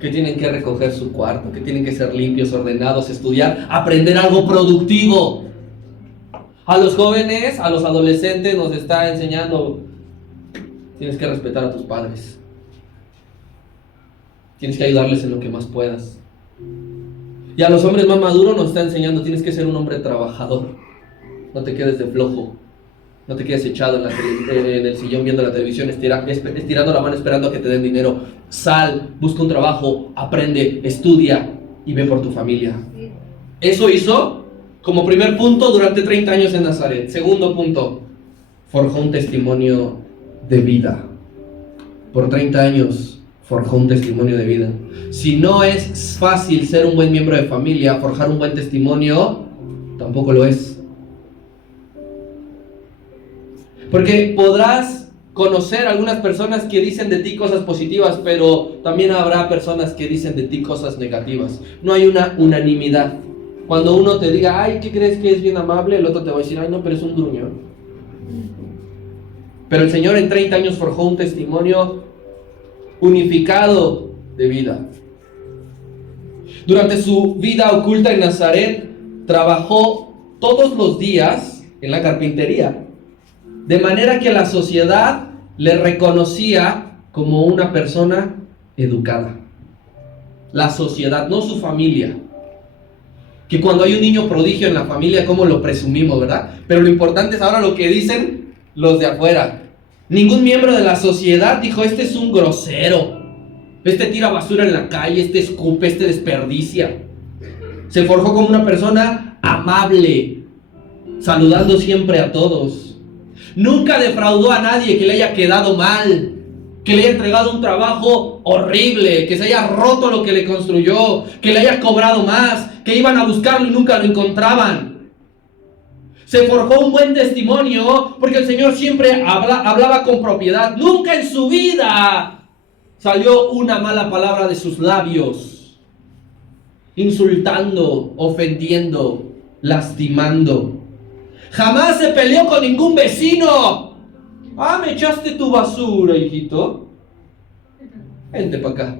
que tienen que recoger su cuarto, que tienen que ser limpios, ordenados, estudiar, aprender algo productivo. A los jóvenes, a los adolescentes nos está enseñando, tienes que respetar a tus padres, tienes que ayudarles en lo que más puedas. Y a los hombres más maduros nos está enseñando, tienes que ser un hombre trabajador. No te quedes de flojo, no te quedes echado en el sillón viendo la televisión, estirando la mano esperando a que te den dinero. Sal, busca un trabajo, aprende, estudia y ve por tu familia. Eso hizo como primer punto durante 30 años en Nazaret. Segundo punto, forjó un testimonio de vida. Por 30 años forjó un testimonio de vida. Si no es fácil ser un buen miembro de familia, forjar un buen testimonio tampoco lo es. Porque podrás conocer algunas personas que dicen de ti cosas positivas, pero también habrá personas que dicen de ti cosas negativas. No hay una unanimidad. Cuando uno te diga, ay, ¿qué crees que es bien amable? El otro te va a decir, ay, no, pero es un gruñón. Pero el Señor en 30 años forjó un testimonio unificado de vida. Durante su vida oculta en Nazaret, trabajó todos los días en la carpintería, de manera que la sociedad le reconocía como una persona educada. La sociedad, no su familia. Que cuando hay un niño prodigio en la familia, ¿cómo lo presumimos, verdad? Pero lo importante es ahora lo que dicen los de afuera. Ningún miembro de la sociedad dijo, este es un grosero, este tira basura en la calle, este escupe, este desperdicia. Se forjó como una persona amable, saludando siempre a todos. Nunca defraudó a nadie que le haya quedado mal, que le haya entregado un trabajo horrible, que se haya roto lo que le construyó, que le haya cobrado más, que iban a buscarlo y nunca lo encontraban. Se forjó un buen testimonio porque el Señor siempre hablaba con propiedad. Nunca en su vida salió una mala palabra de sus labios, insultando, ofendiendo, lastimando. Jamás se peleó con ningún vecino. Me echaste tu basura, hijito. Vente para acá.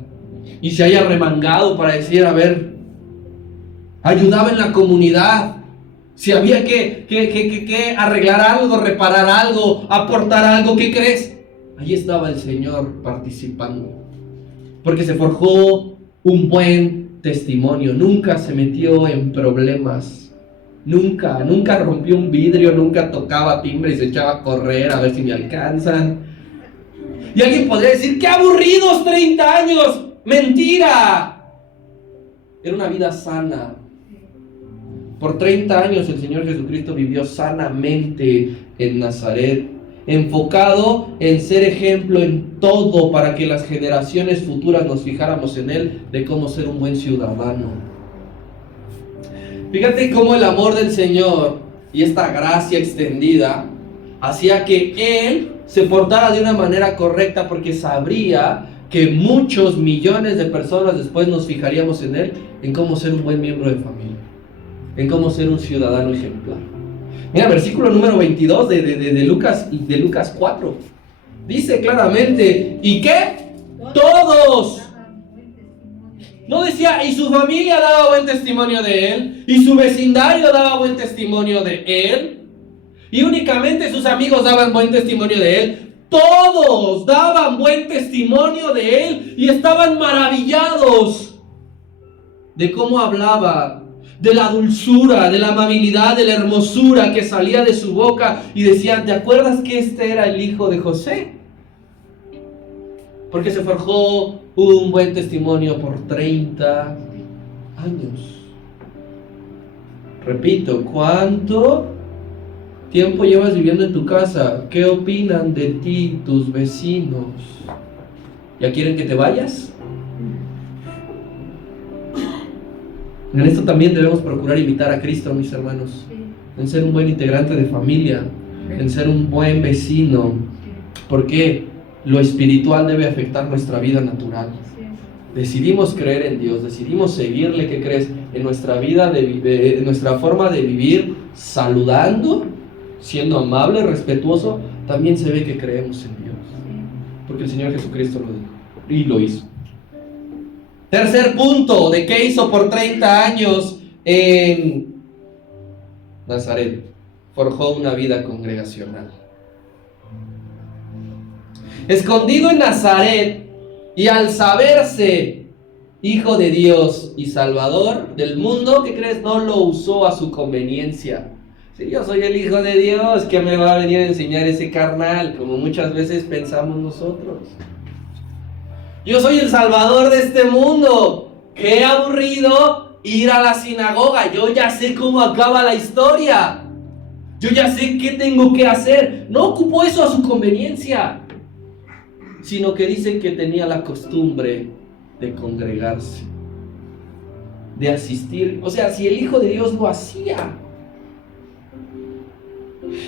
Y se haya remangado para decir, a ver, ayudaba en la comunidad. Si había que arreglar algo, reparar algo, aportar algo, ¿qué crees? Allí estaba el Señor participando. Porque se forjó un buen testimonio. Nunca se metió en problemas. Nunca rompió un vidrio, nunca tocaba timbre y se echaba a correr a ver si me alcanzan. Y alguien podría decir, ¡qué aburridos 30 años! ¡Mentira! Era una vida sana. Por 30 años el Señor Jesucristo vivió sanamente en Nazaret, enfocado en ser ejemplo en todo para que las generaciones futuras nos fijáramos en Él de cómo ser un buen ciudadano. Fíjate cómo el amor del Señor y esta gracia extendida hacía que Él se portara de una manera correcta porque sabría que muchos millones de personas después nos fijaríamos en Él, en cómo ser un buen miembro de familia, en cómo ser un ciudadano ejemplar. Mira, versículo número 22 de Lucas 4. Dice claramente, ¿y qué? Todos. No decía, y su familia daba buen testimonio de Él, y su vecindario daba buen testimonio de Él, y únicamente sus amigos daban buen testimonio de Él. Todos daban buen testimonio de Él y estaban maravillados de cómo hablaba, de la dulzura, de la amabilidad, de la hermosura que salía de su boca, y decían, ¿te acuerdas que este era el hijo de José? Porque se forjó un buen testimonio por 30 años. Repito, ¿cuánto tiempo llevas viviendo en tu casa? ¿Qué opinan de ti tus vecinos? ¿Ya quieren que te vayas? En esto también debemos procurar imitar a Cristo, mis hermanos, en ser un buen integrante de familia, en ser un buen vecino. ¿Por qué? Lo espiritual debe afectar nuestra vida natural. Decidimos creer en Dios, decidimos seguirle. ¿Qué crees? En nuestra vida, en nuestra forma de vivir, saludando, siendo amable, respetuoso, también se ve que creemos en Dios. Porque el Señor Jesucristo lo dijo y lo hizo. Tercer punto, ¿de qué hizo por 30 años en Nazaret? Forjó una vida congregacional. Escondido en Nazaret, y al saberse Hijo de Dios y Salvador del mundo, ¿qué crees? No lo usó a su conveniencia. Si yo soy el Hijo de Dios, ¿qué me va a venir a enseñar ese carnal? Como muchas veces pensamos nosotros. Yo soy el Salvador de este mundo. Qué aburrido ir a la sinagoga. Yo ya sé cómo acaba la historia. Yo ya sé qué tengo que hacer. No ocupó eso a su conveniencia, sino que dice que tenía la costumbre de congregarse, de asistir. O sea, si el Hijo de Dios lo hacía.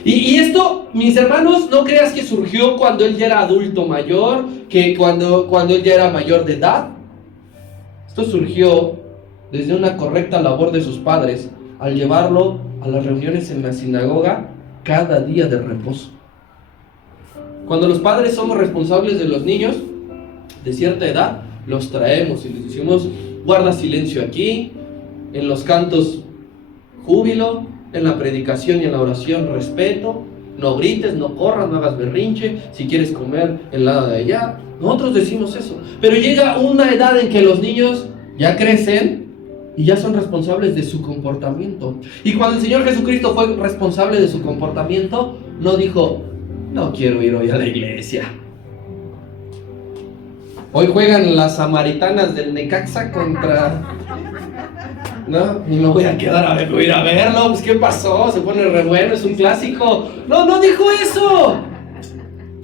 Y esto, mis hermanos, no creas que surgió cuando él ya era adulto mayor, que cuando él ya era mayor de edad. Esto surgió desde una correcta labor de sus padres al llevarlo a las reuniones en la sinagoga cada día de reposo. Cuando los padres somos responsables de los niños, de cierta edad, los traemos y les decimos, guarda silencio aquí, en los cantos júbilo, en la predicación y en la oración respeto, no grites, no corras, no hagas berrinche, si quieres comer el lado de allá. Nosotros decimos eso, pero llega una edad en que los niños ya crecen y ya son responsables de su comportamiento. Y cuando el Señor Jesucristo fue responsable de su comportamiento, no dijo, no quiero ir hoy a la iglesia. Hoy juegan las samaritanas del Necaxa contra... ¿No? Y me voy a quedar a ver, voy a ir a verlo, pues ¿qué pasó? Se pone re bueno, es un clásico. No dijo eso.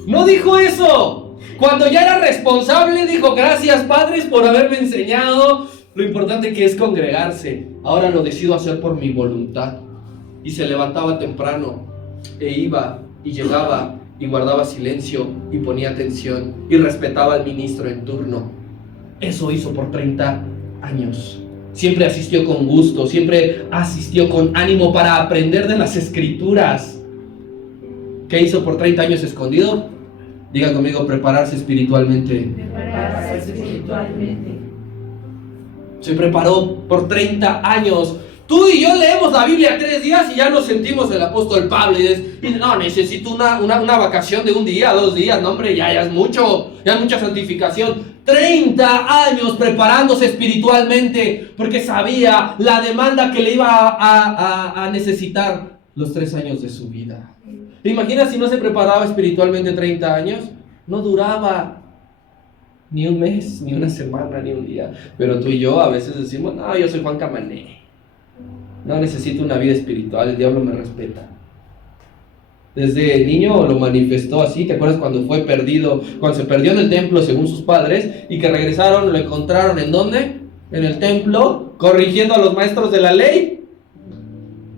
No dijo eso. Cuando ya era responsable, dijo, gracias padres por haberme enseñado lo importante que es congregarse. Ahora lo decido hacer por mi voluntad. Y se levantaba temprano, e iba, y llegaba, y guardaba silencio, y ponía atención, y respetaba al ministro en turno. Eso hizo por 30 años. Siempre asistió con gusto, siempre asistió con ánimo para aprender de las Escrituras. ¿Qué hizo por 30 años escondido? Diga conmigo, prepararse espiritualmente. Prepararse espiritualmente. Se preparó por 30 años. Tú y yo leemos la Biblia 3 días y ya nos sentimos el apóstol Pablo y dices, no, necesito una vacación de 1 día, 2 días, no hombre, ya es mucho, ya es mucha santificación. 30 años preparándose espiritualmente porque sabía la demanda que le iba a necesitar los 3 años de su vida. ¿Te imaginas si no se preparaba espiritualmente 30 años? No duraba ni un mes, ni una semana, ni un día. Pero tú y yo a veces decimos, no, yo soy Juan Camané. No necesito una vida espiritual, el diablo me respeta. Desde niño lo manifestó así. ¿Te acuerdas cuando fue perdido? Cuando se perdió en el templo según sus padres y que regresaron, lo encontraron ¿en dónde? En el templo, corrigiendo a los maestros de la ley.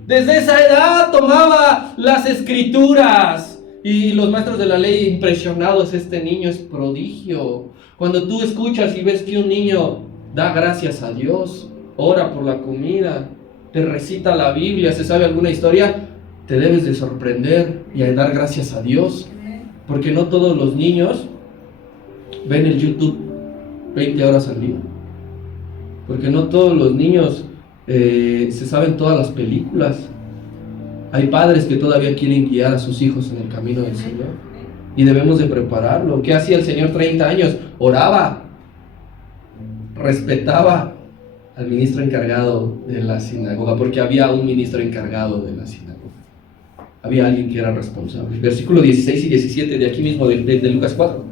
Desde esa edad tomaba las Escrituras y los maestros de la ley impresionados. Este niño es prodigio. Cuando tú escuchas y ves que un niño da gracias a Dios, ora por la comida, te recita la Biblia, se sabe alguna historia, te debes de sorprender y a dar gracias a Dios, porque no todos los niños ven el YouTube 20 horas al día, porque no todos los niños se saben todas las películas. Hay padres que todavía quieren guiar a sus hijos en el camino del Señor y debemos de prepararlo. ¿Qué hacía el Señor 30 años? Oraba, respetaba al ministro encargado de la sinagoga, porque había un ministro encargado de la sinagoga. Había alguien que era responsable. Versículo 16 y 17 de aquí mismo, de Lucas 4.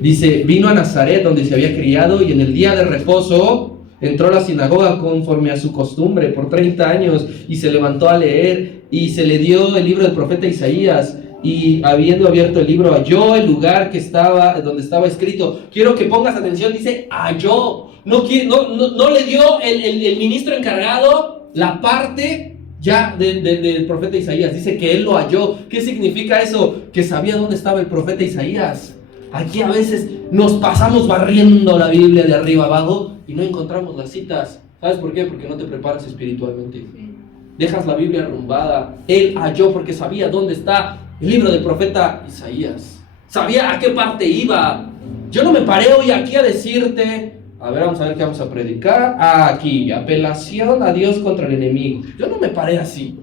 Dice, vino a Nazaret donde se había criado y en el día de reposo entró a la sinagoga conforme a su costumbre por 30 años y se levantó a leer y se le dio el libro del profeta Isaías y habiendo abierto el libro halló el lugar que estaba, donde estaba escrito. Quiero que pongas atención, dice halló. No le dio el ministro encargado la parte ya del profeta Isaías. Dice que él lo halló. ¿Qué significa eso? Que sabía dónde estaba el profeta Isaías. Aquí a veces nos pasamos barriendo la Biblia de arriba abajo y no encontramos las citas. ¿Sabes por qué? Porque no te preparas espiritualmente. Dejas la Biblia arrumbada. Él halló porque sabía dónde está el libro del profeta Isaías. Sabía a qué parte iba. Yo no me paré hoy aquí a decirte, a ver, vamos a ver qué vamos a predicar. Aquí, apelación a Dios contra el enemigo. Yo no me paré así.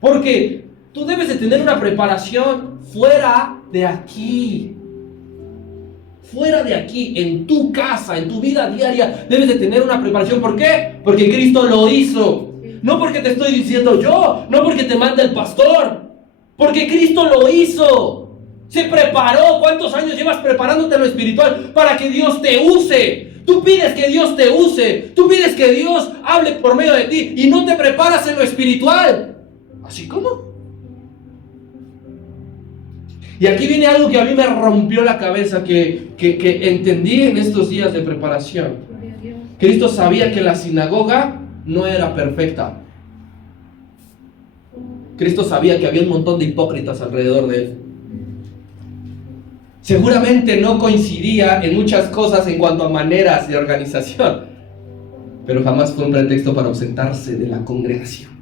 Porque tú debes de tener una preparación fuera de aquí. Fuera de aquí, en tu casa, en tu vida diaria, debes de tener una preparación. ¿Por qué? Porque Cristo lo hizo. No porque te estoy diciendo yo, no porque te manda el pastor. Porque Cristo lo hizo. Se preparó. ¿Cuántos años llevas preparándote en lo espiritual para que Dios te use? Tú pides que Dios te use. Tú pides que Dios hable por medio de ti y no te preparas en lo espiritual. ¿Así como? Y aquí viene algo que a mí me rompió la cabeza, que entendí en estos días de preparación. Cristo sabía que la sinagoga no era perfecta. Cristo sabía que había un montón de hipócritas alrededor de él. Seguramente no coincidía en muchas cosas en cuanto a maneras de organización, pero jamás fue un pretexto para ausentarse de la congregación.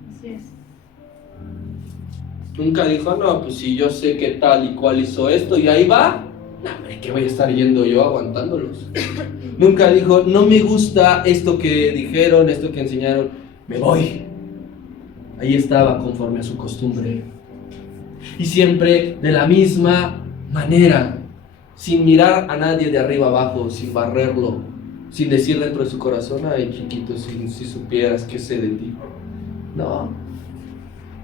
Nunca dijo, no, pues si yo sé que tal y cual hizo esto y ahí va. No, hombre, ¿qué voy a estar yendo yo aguantándolos? Nunca dijo, no me gusta esto que dijeron, esto que enseñaron, me voy. Ahí estaba conforme a su costumbre. Y siempre de la misma manera, sin mirar a nadie de arriba abajo, sin barrerlo, sin decir dentro de su corazón, ay chiquito, si supieras qué sé de ti. No,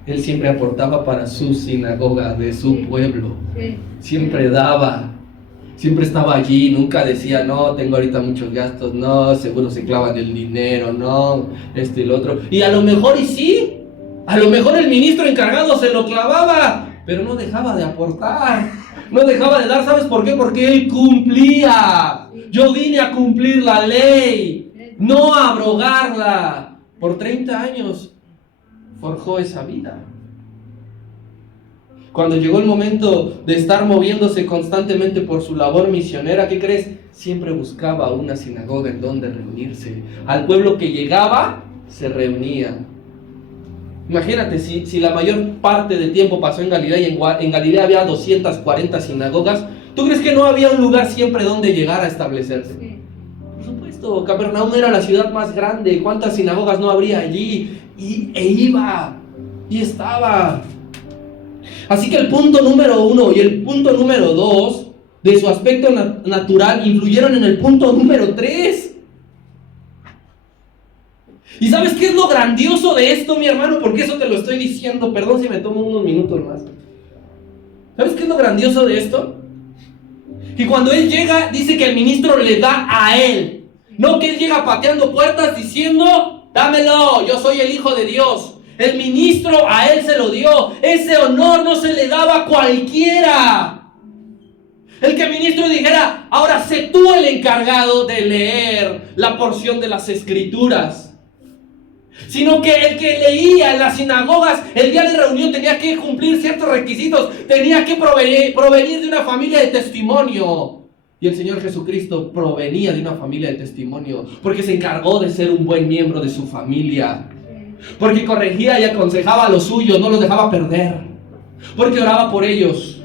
él siempre aportaba para su sinagoga, de su pueblo. Siempre daba, siempre estaba allí, nunca decía, no, tengo ahorita muchos gastos, no, seguro se clavan el dinero, no, esto y lo otro. Y a lo mejor y sí, a lo mejor el ministro encargado se lo clavaba, pero no dejaba de aportar, no dejaba de dar. ¿Sabes por qué? Porque él cumplía. Yo vine a cumplir la ley, no a abrogarla. Por 30 años forjó esa vida. Cuando llegó el momento de estar moviéndose constantemente por su labor misionera, ¿qué crees? Siempre buscaba una sinagoga en donde reunirse. Al pueblo que llegaba, se reunía. Imagínate, si la mayor parte del tiempo pasó en Galilea y en Galilea había 240 sinagogas, ¿tú crees que no había un lugar siempre donde llegar a establecerse? Sí. Por supuesto, Capernaum era la ciudad más grande. ¿Cuántas sinagogas no habría allí? Iba, y estaba. Así que el punto número 1 y el punto número 2 de su aspecto natural influyeron en el punto número 3. ¿Y sabes qué es lo grandioso de esto, mi hermano? Porque eso te lo estoy diciendo. Perdón si me tomo unos minutos más. ¿Sabes qué es lo grandioso de esto? Que cuando él llega, dice que el ministro le da a él. No que él llega pateando puertas diciendo, dámelo, yo soy el Hijo de Dios. El ministro a él se lo dio. Ese honor no se le daba a cualquiera. El que el ministro dijera, ahora sé tú el encargado de leer la porción de las Escrituras. Sino que el que leía en las sinagogas el día de reunión tenía que cumplir ciertos requisitos, tenía que provenir de una familia de testimonio. Y el Señor Jesucristo provenía de una familia de testimonio, porque se encargó de ser un buen miembro de su familia, porque corregía y aconsejaba a los suyos, no los dejaba perder, porque oraba por ellos.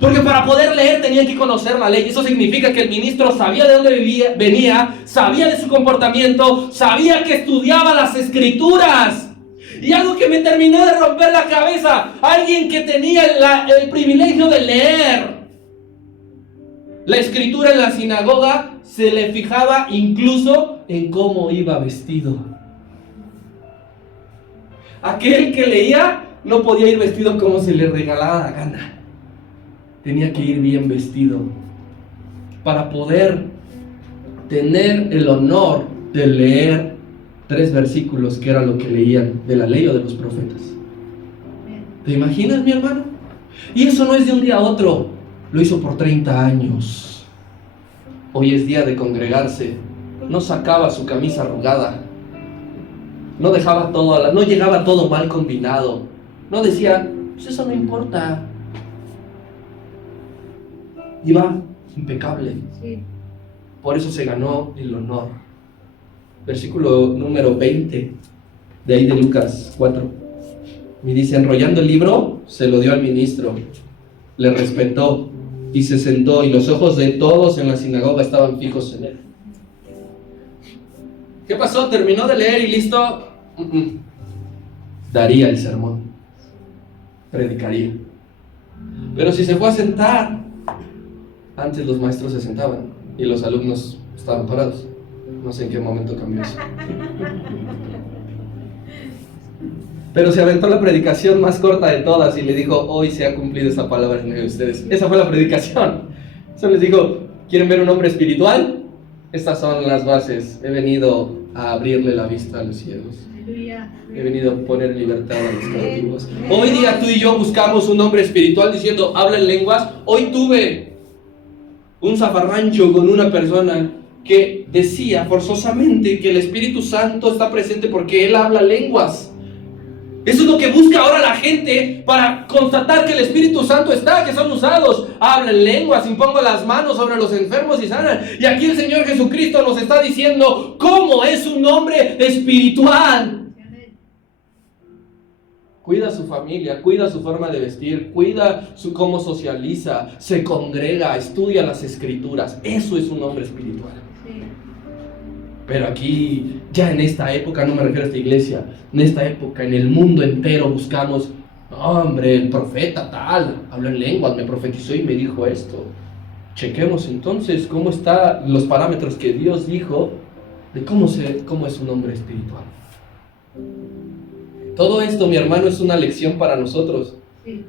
Porque para poder leer tenían que conocer la ley. Eso significa que el ministro sabía de dónde venía, sabía de su comportamiento, sabía que estudiaba las Escrituras. Y algo que me terminó de romper la cabeza, alguien que tenía el privilegio de leer la Escritura en la sinagoga, se le fijaba incluso en cómo iba vestido. Aquel que leía no podía ir vestido como se le regalaba la gana. Tenía que ir bien vestido para poder tener el honor de leer 3 versículos que era lo que leían de la ley o de los profetas. ¿Te imaginas, mi hermano? Y eso no es de un día a otro, lo hizo por 30 años. Hoy es día de congregarse. No sacaba su camisa arrugada, no dejaba todo, no llegaba todo mal combinado, no decía, pues eso no importa. Iba impecable. Sí. Por eso se ganó el honor. Versículo número 20 de ahí de Lucas 4. Me dice, enrollando el libro, se lo dio al ministro, le respetó y se sentó, y los ojos de todos en la sinagoga estaban fijos en él. ¿Qué pasó? ¿Terminó de leer y listo? Daría el sermón, predicaría. Pero si se fue a sentar, antes los maestros se sentaban y los alumnos estaban parados. No sé en qué momento cambió eso. Pero se aventó la predicación más corta de todas y le dijo, hoy se ha cumplido esa palabra en medio de ustedes. Esa fue la predicación. Eso les dijo, ¿quieren ver un hombre espiritual? Estas son las bases. He venido a abrirle la vista a los ciegos. He venido a poner en libertad a los cautivos. Hoy día tú y yo buscamos un hombre espiritual diciendo, habla en lenguas. Hoy tuve un zafarrancho con una persona que decía forzosamente que el Espíritu Santo está presente porque él habla lenguas. Eso es lo que busca ahora la gente para constatar que el Espíritu Santo está, que son usados. Hablan lenguas, impongo las manos sobre los enfermos y sanan. Y aquí el Señor Jesucristo nos está diciendo cómo es un hombre espiritual. Cuida su familia, cuida su forma de vestir, cuida cómo socializa, se congrega, estudia las escrituras. Eso es un hombre espiritual. Sí. Pero aquí, ya en esta época, no me refiero a esta iglesia, en esta época, en el mundo entero buscamos, hombre, el profeta tal, habló en lenguas, me profetizó y me dijo esto. Chequemos entonces cómo están los parámetros que Dios dijo de cómo es un hombre espiritual. Todo esto, mi hermano, es una lección para nosotros. Sí.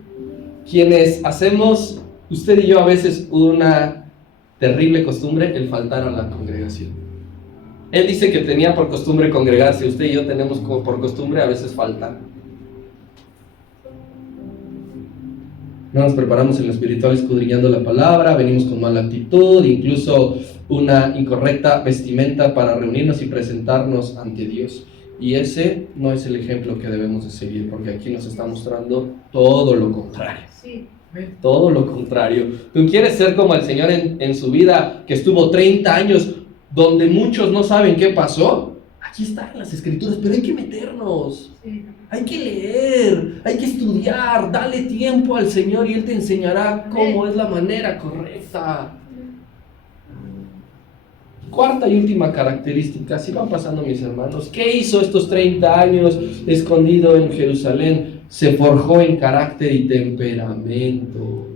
Quienes hacemos, usted y yo, a veces una terrible costumbre, el faltar a la congregación. Él dice que tenía por costumbre congregarse, usted y yo tenemos por costumbre a veces faltar. No nos preparamos en lo espiritual escudriñando la palabra, venimos con mala actitud, incluso una incorrecta vestimenta para reunirnos y presentarnos ante Dios. Y ese no es el ejemplo que debemos de seguir, porque aquí nos está mostrando todo lo contrario. Sí. Todo lo contrario. ¿Tú quieres ser como el Señor en su vida, que estuvo 30 años, donde muchos no saben qué pasó? Aquí está en las escrituras, pero hay que meternos. Sí. Hay que leer, hay que estudiar, dale tiempo al Señor y Él te enseñará cómo es la manera correcta. Cuarta y última característica, así van pasando mis hermanos. ¿Qué hizo estos 30 años escondido en Jerusalén? Se forjó en carácter y temperamento.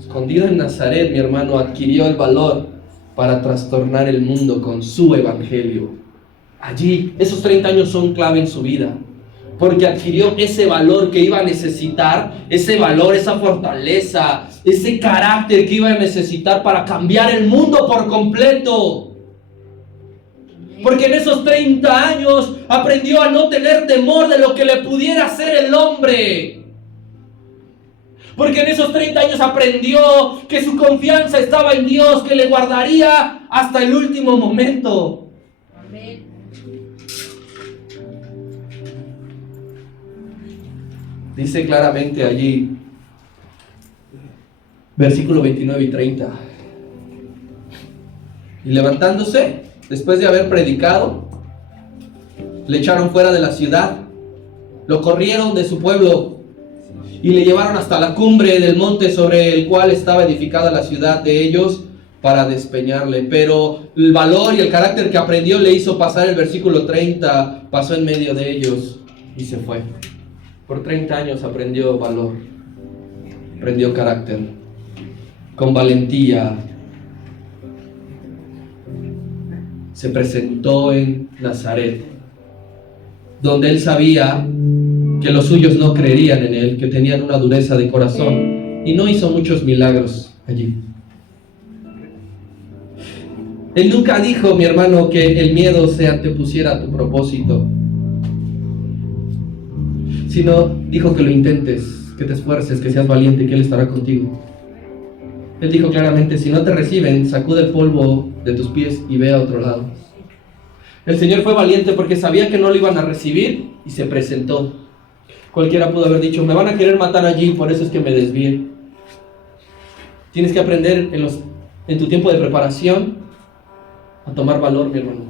Escondido en Nazaret, mi hermano, adquirió el valor para trastornar el mundo con su evangelio. Allí, esos 30 años son clave en su vida, porque adquirió ese valor que iba a necesitar, ese valor, esa fortaleza, ese carácter que iba a necesitar para cambiar el mundo por completo. Porque en esos 30 años aprendió a no tener temor de lo que le pudiera hacer el hombre. Porque en esos 30 años aprendió que su confianza estaba en Dios, que le guardaría hasta el último momento. Amén. Dice claramente allí, versículo 29 y 30. Y levantándose, después de haber predicado, le echaron fuera de la ciudad, lo corrieron de su pueblo y le llevaron hasta la cumbre del monte sobre el cual estaba edificada la ciudad de ellos para despeñarle. Pero el valor y el carácter que aprendió le hizo pasar el versículo 30, pasó en medio de ellos y se fue. Por 30 años aprendió valor, aprendió carácter, con valentía. Se presentó en Nazaret, donde él sabía que los suyos no creerían en él, que tenían una dureza de corazón, y no hizo muchos milagros allí. Él nunca dijo, mi hermano, que el miedo se antepusiera a tu propósito, sino dijo que lo intentes, que te esfuerces, que seas valiente, que Él estará contigo. Él dijo claramente, si no te reciben, sacude el polvo de tus pies y ve a otro lado. El Señor fue valiente porque sabía que no lo iban a recibir y se presentó. Cualquiera pudo haber dicho, me van a querer matar allí, por eso es que me desvié. Tienes que aprender en tu tiempo de preparación a tomar valor, mi hermano,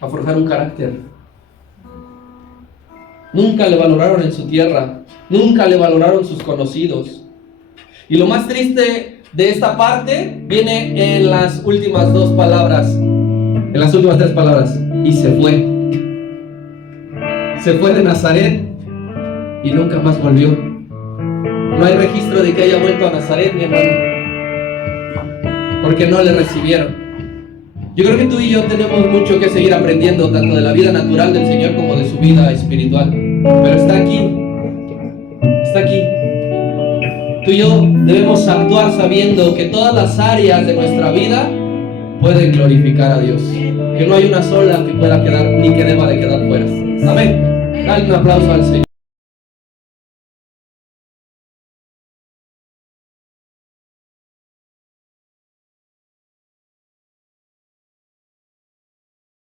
a forjar un carácter. Nunca le valoraron en su tierra, nunca le valoraron sus conocidos. Y lo más triste de esta parte viene en las últimas dos palabras, en las últimas tres palabras, y se fue. Se fue de Nazaret y nunca más volvió. No hay registro de que haya vuelto a Nazaret, mi hermano, porque no le recibieron. Yo creo que tú y yo tenemos mucho que seguir aprendiendo, tanto de la vida natural del Señor como de su vida espiritual. Pero está aquí. Está aquí. Tú y yo debemos actuar sabiendo que todas las áreas de nuestra vida pueden glorificar a Dios. Que no hay una sola que pueda quedar, ni que deba de quedar fuera. Amén. Dale un aplauso al Señor.